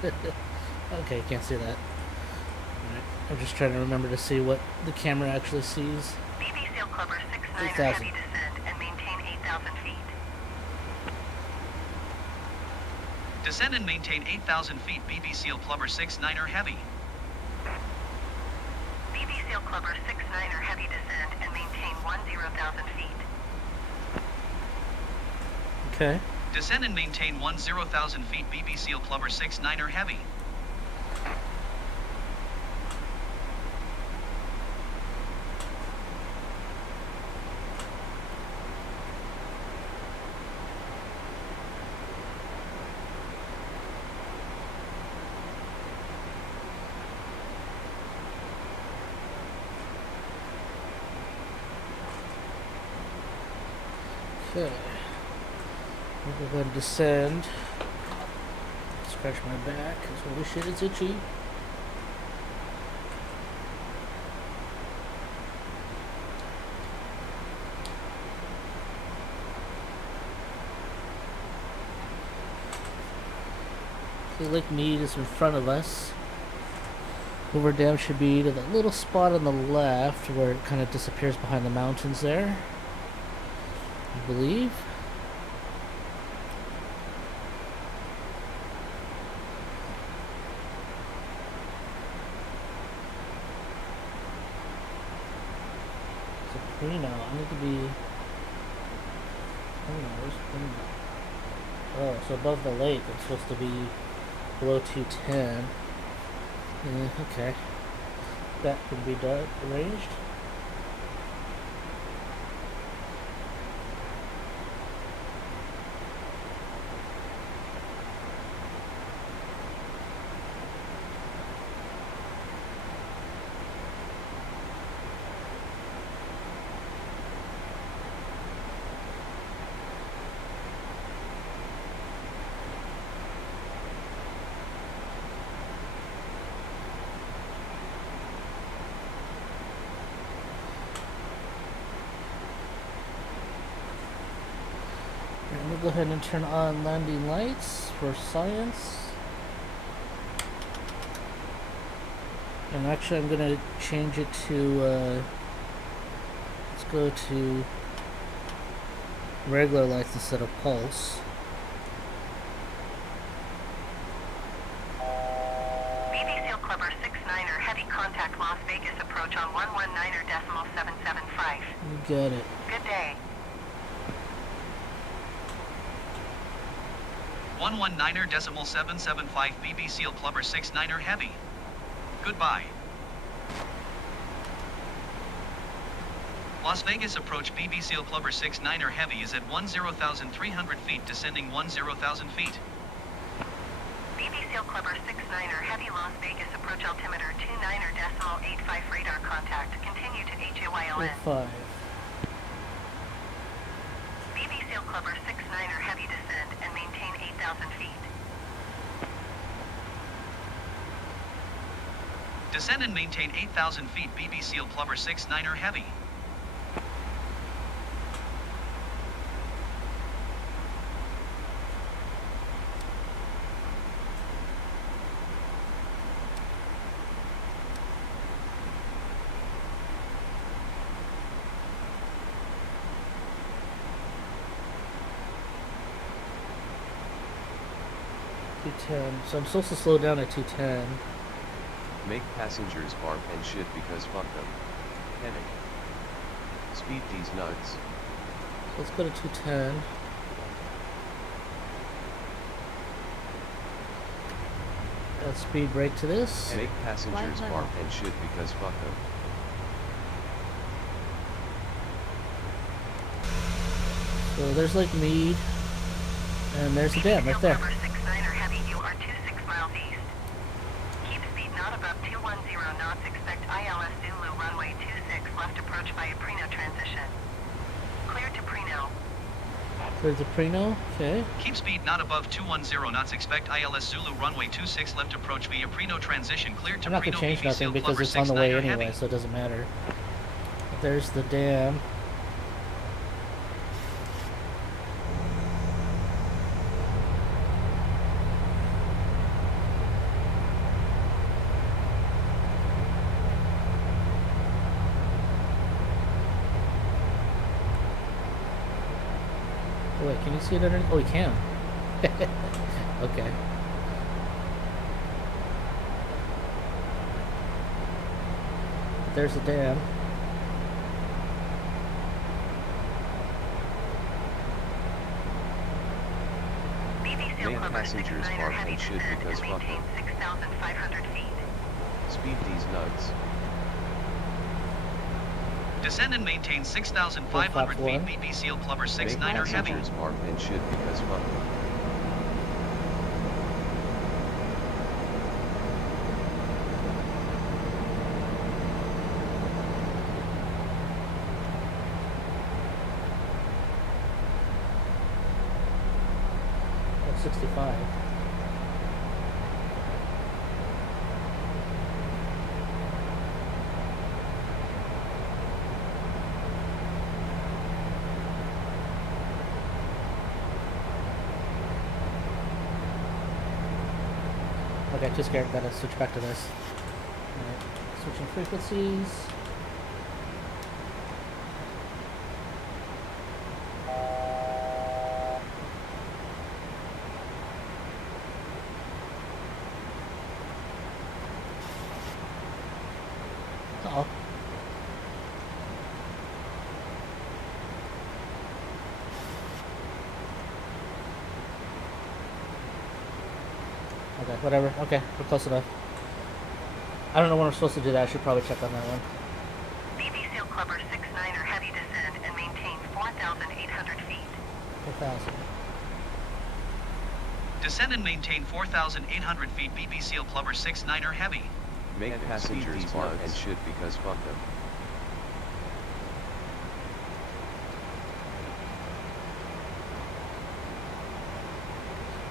Okay, can't see that. Alright, I'm just trying to remember to see what the camera actually sees. BB Seal Clubber 69er 8,000. heavy descend and maintain 8,000 feet. Descend and maintain 8,000 feet. BB Seal Clubber 69er Heavy. BB Seal Clubber 69er heavy descend and maintain 10,000 feet. Okay. Descend and maintain 10,000 feet. BB Seal Clubber 69er Heavy. Okay. We'll go ahead and descend. Scratch my back, because holy shit, it's itchy. Okay, Lake Mead is in front of us. Hoover Dam should be to that little spot on the left where it kind of disappears behind the mountains there, I believe. Prino, I need to be. Where's Prino? Oh, so above the lake, I'm supposed to be below 210. Yeah, okay. That can be arranged. I'm going to go ahead and turn on landing lights for science. And actually I'm going to change it to, let's go to regular lights instead of pulse. BB Seal Clubber 69er heavy contact Las Vegas approach on 119.775. You got it. Good day. 119.775 BB Seal Clubber 69er Heavy. Goodbye. Las Vegas approach BB Seal Clubber 69er Heavy is at 10,300 feet, descending 10,000 feet. BB Seal Clubber 69er heavy Las Vegas approach altimeter 29.85 radar contact. Continue to HAYLN. 5. BB Seal Clubber 69er heavy descend and maintain 8,000 feet. Descend and maintain 8,000 feet. BB Seal Clubber 69er Heavy. So I'm supposed to slow down at 210. Make passengers barf and shit because fuck them. Panic. Speed these nuts. So let's go to 210. Add speed brake to this. Make passengers barf and shit because fuck them. So there's Lake Mead. And there's the dam right there. Clubber 69er heavy, you are 26 miles east. Keep speed not above 210 knots. Expect ILS Zulu runway 26 left approach via Prino transition. Clear to Prino. There's the Prino. Okay. Keep speed not above 210 knots. Expect ILS Zulu runway 26 left approach via Prino transition. Clear to I'm not going Prino. to change BB nothing Seal because Clubber it's on the way 69er anyway, Heavy. so it doesn't matter. There's the dam. Wait, can you see it underneath? Oh, you can. Okay. There's the dam. Man passengers are and should because fuck them. 6,500 feet. Speed these nuts. Descend and maintain 6,500 feet. BP Seal Clubber Make 69er heavy. passengers are and should because fuck them. That's 65. Okay, too scared. Gotta switch back to this. Alright, switching frequencies. Uh-oh. Okay, whatever. Okay, we're close enough. I don't know when we're supposed to do that. I should probably check on that one. BB Seal Clubber 69er heavy descend and maintain 4,800 feet. 4,000. Descend and maintain 4,800 feet. BP Seal Clubber 69er heavy. Make passengers are and should because fuck them.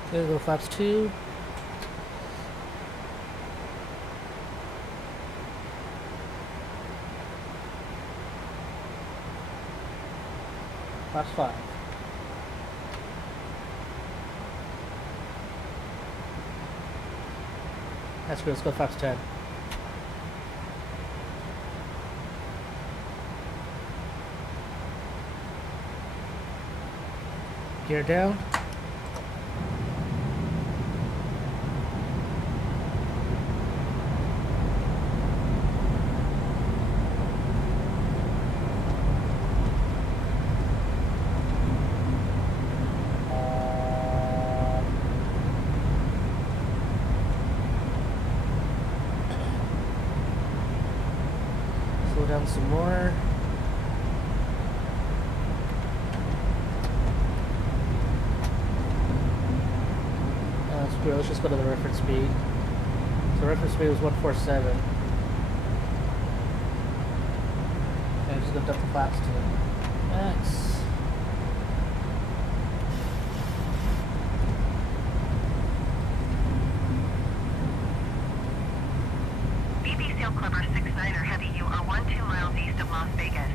Okay, go flaps 2. Flaps 5. That's good, let's go flaps 10. Gear down. Slow down some more. Let's just go to the reference speed. So reference speed was 147. And just lift up the flaps to max. BB Seal Clubber 69er heavy, you are 12 miles east of Las Vegas.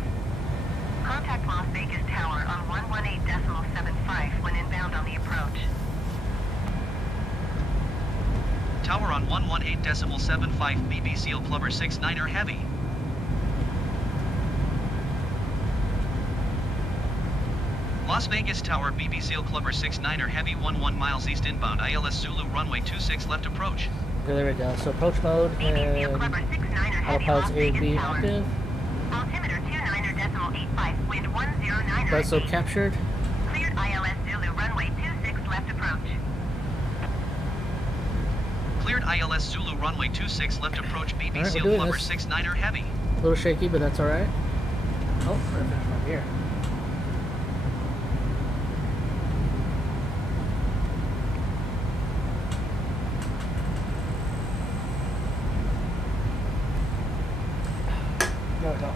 Contact Las Vegas Tower on 118.75 when inbound on the approach. Tower on 118.75. BB Seal Clubber 69er heavy. Las Vegas Tower. BB Seal Clubber 69er heavy. 11 miles east inbound. ILS Zulu runway 26 left approach. Okay, there we go. So approach mode BB Seal and Clubber 69er heavy, autopilot's Las A and B Vegas Tower. active. Altimeter 29.85, wind 109 Vessel feet. captured. Cleared ILS Zulu runway 26 left approach. Cleared ILS Zulu runway 26 left approach. BB Alright, we're Seal doing Clubber this. 69er heavy. A little shaky, but that's alright. Oh, perfect right here. No, no.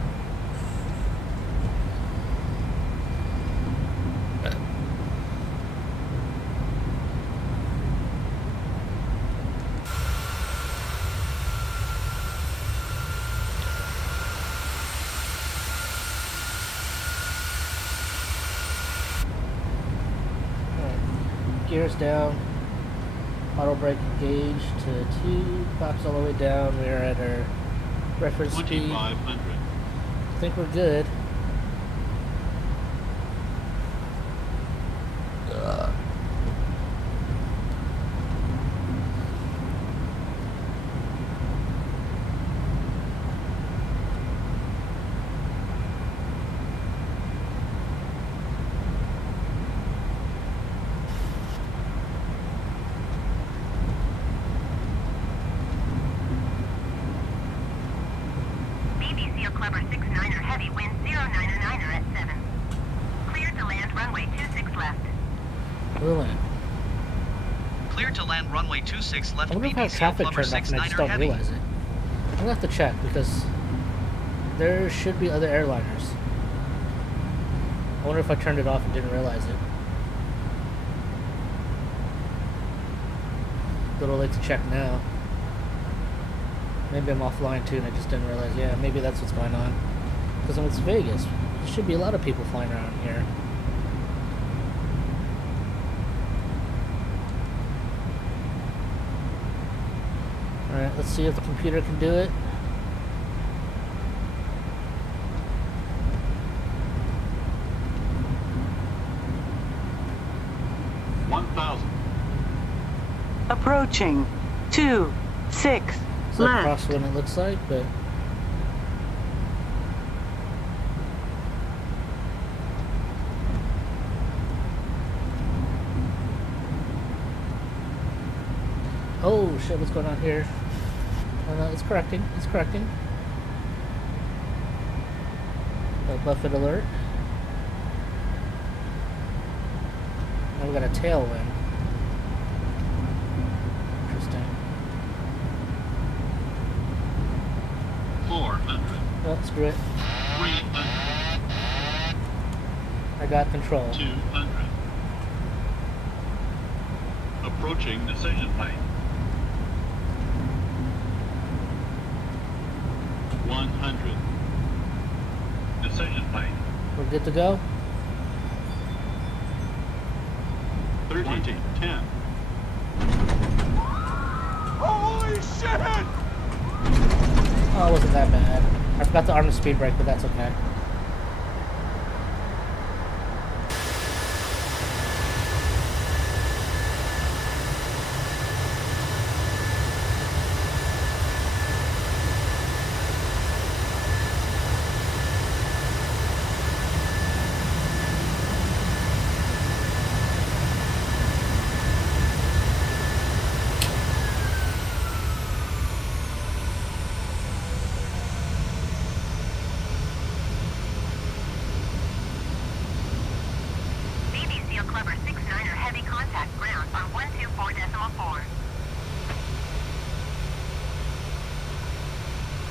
Gears down, auto brake engaged to 2, flaps all the way down. We're at our reference speed. 2,500. I think we're good. BBC Clubber 69er Heavy, wind 099er at 7. Cleared to land runway 26 left. We'll land. Clear to land runway 26 left. I wonder if I have BBC traffic Clubber turned off and I just 69er don't Heavy. realize it. I'm gonna have to check because there should be other airliners. I wonder if I turned it off and didn't realize it. A little late to check now. Maybe I'm offline too and I just didn't realize. Yeah, maybe that's what's going on. Because it's Vegas. There should be a lot of people flying around here. Alright, let's see if the computer can do it. Approaching 26 It's not left. crosswind it looks like, but oh shit, what's going on here? Oh no, it's correcting, it's correcting. Buffet alert. Now we got a tailwind. Interesting. 400. Oh, screw it. 300. I got control. 200. Approaching decision height. 100. Decision height. We're good to go? 30. 10. Holy shit! Oh, it wasn't that bad. I forgot to arm the speed brake, but that's okay. BBC Clubber 69er Heavy, contact ground on 124.4.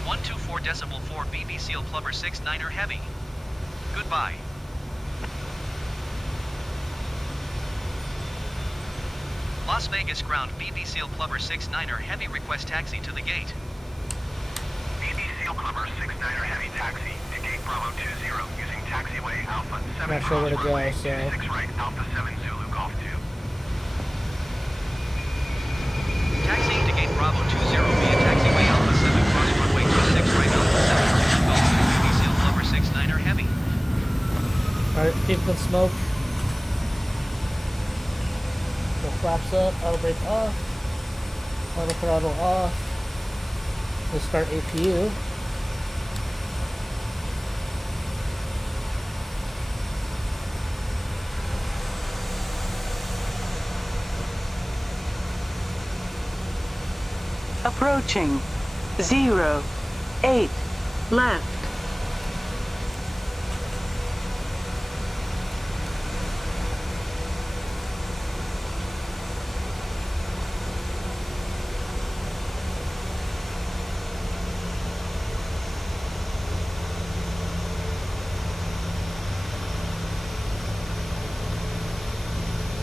124.4 BBC Clubber 69er Heavy. Goodbye. Las Vegas ground BBC Clubber 69er Heavy, request taxi to the gate. BBC Clubber 69er Heavy taxi to gate Bravo 20 using taxiway Alpha 7 Not sure where to go, runway so 26 right Alpha 7 Zulu Golf 2. Taxiing to gate Bravo 20 via taxiway Alpha 7 cross runway 26 right Alpha 7 Zulu Golf 2 BBC Clubber 69er Heavy. Alright, people can smoke. The flaps up, auto brake off, auto throttle off. We'll start APU. Approaching 08 left.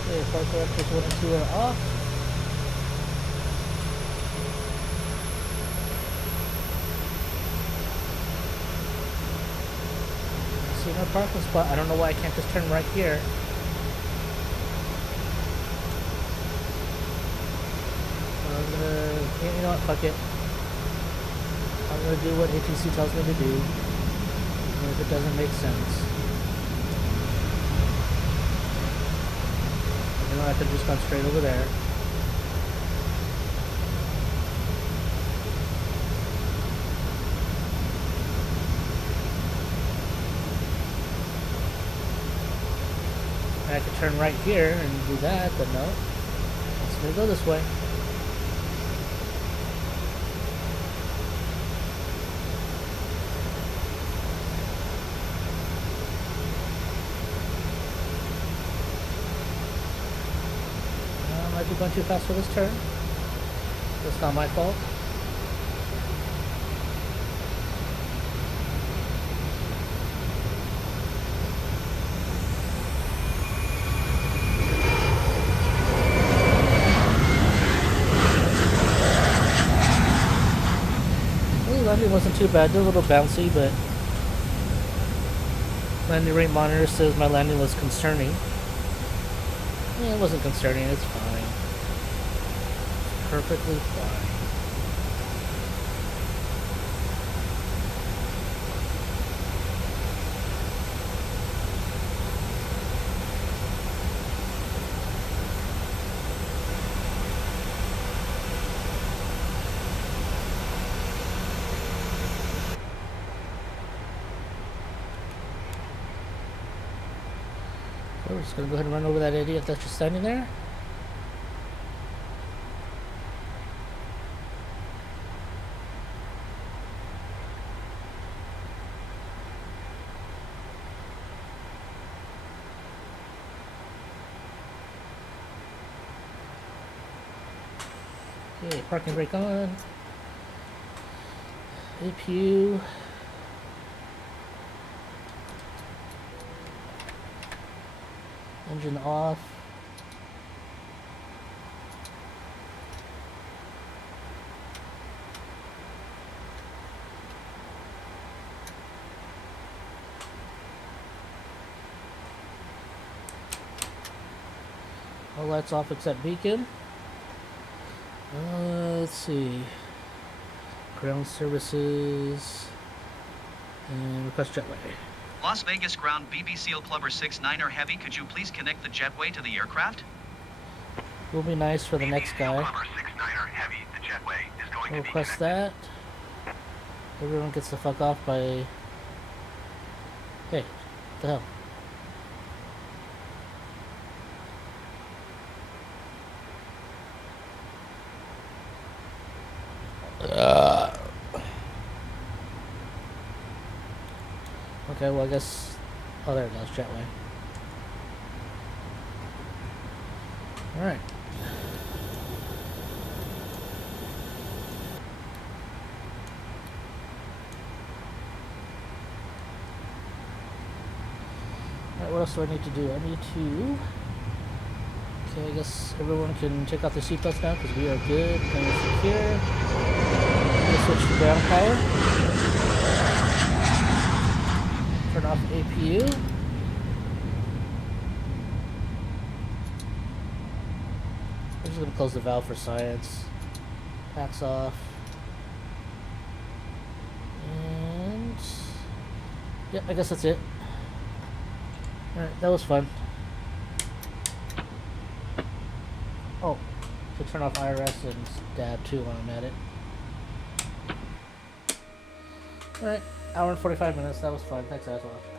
Okay, flight directors 1 and 2 are off. See no parking spot. I don't know why I can't just turn right here. I'm gonna, you know what, fuck it. I'm gonna do what ATC tells me to do, even if it doesn't make sense. You know, I could have just gone straight over there. I could turn right here and do that, but no. It's gonna go this way. be going too fast for this turn. That's not my fault. Landing wasn't too bad. It was a little bouncy, but landing rate monitor says my landing was concerning. Yeah, it wasn't concerning. It's fine. It's perfectly fine. We're just gonna go ahead and run over that idiot that's just standing there. Okay, parking brake on. APU. Engine off. All lights off except beacon. Let's see. Ground services and request jetway. Las Vegas ground BB Seal Clubber 69er Heavy, could you please connect the jetway to the aircraft? Will be nice for the next guy. Clubber 69er Heavy, the jetway is going We'll to be request connected. that. Everyone gets the fuck off by... Hey, what the hell? Okay, well I guess... Oh, there it goes, jetway. Alright. Alright, what else do I need to do? I need to... Okay, I guess everyone can take off their seatbelts now because we are good. Plane is secure. We'll switch to ground power. Turn off APU. I'm just going to close the valve for science. Packs off. And... yeah, I guess that's it. Alright, that was fun. Oh, to turn off IRS and dab too while I'm at it. Alright, hour and 45 minutes. That was fun. Thanks guys for watching.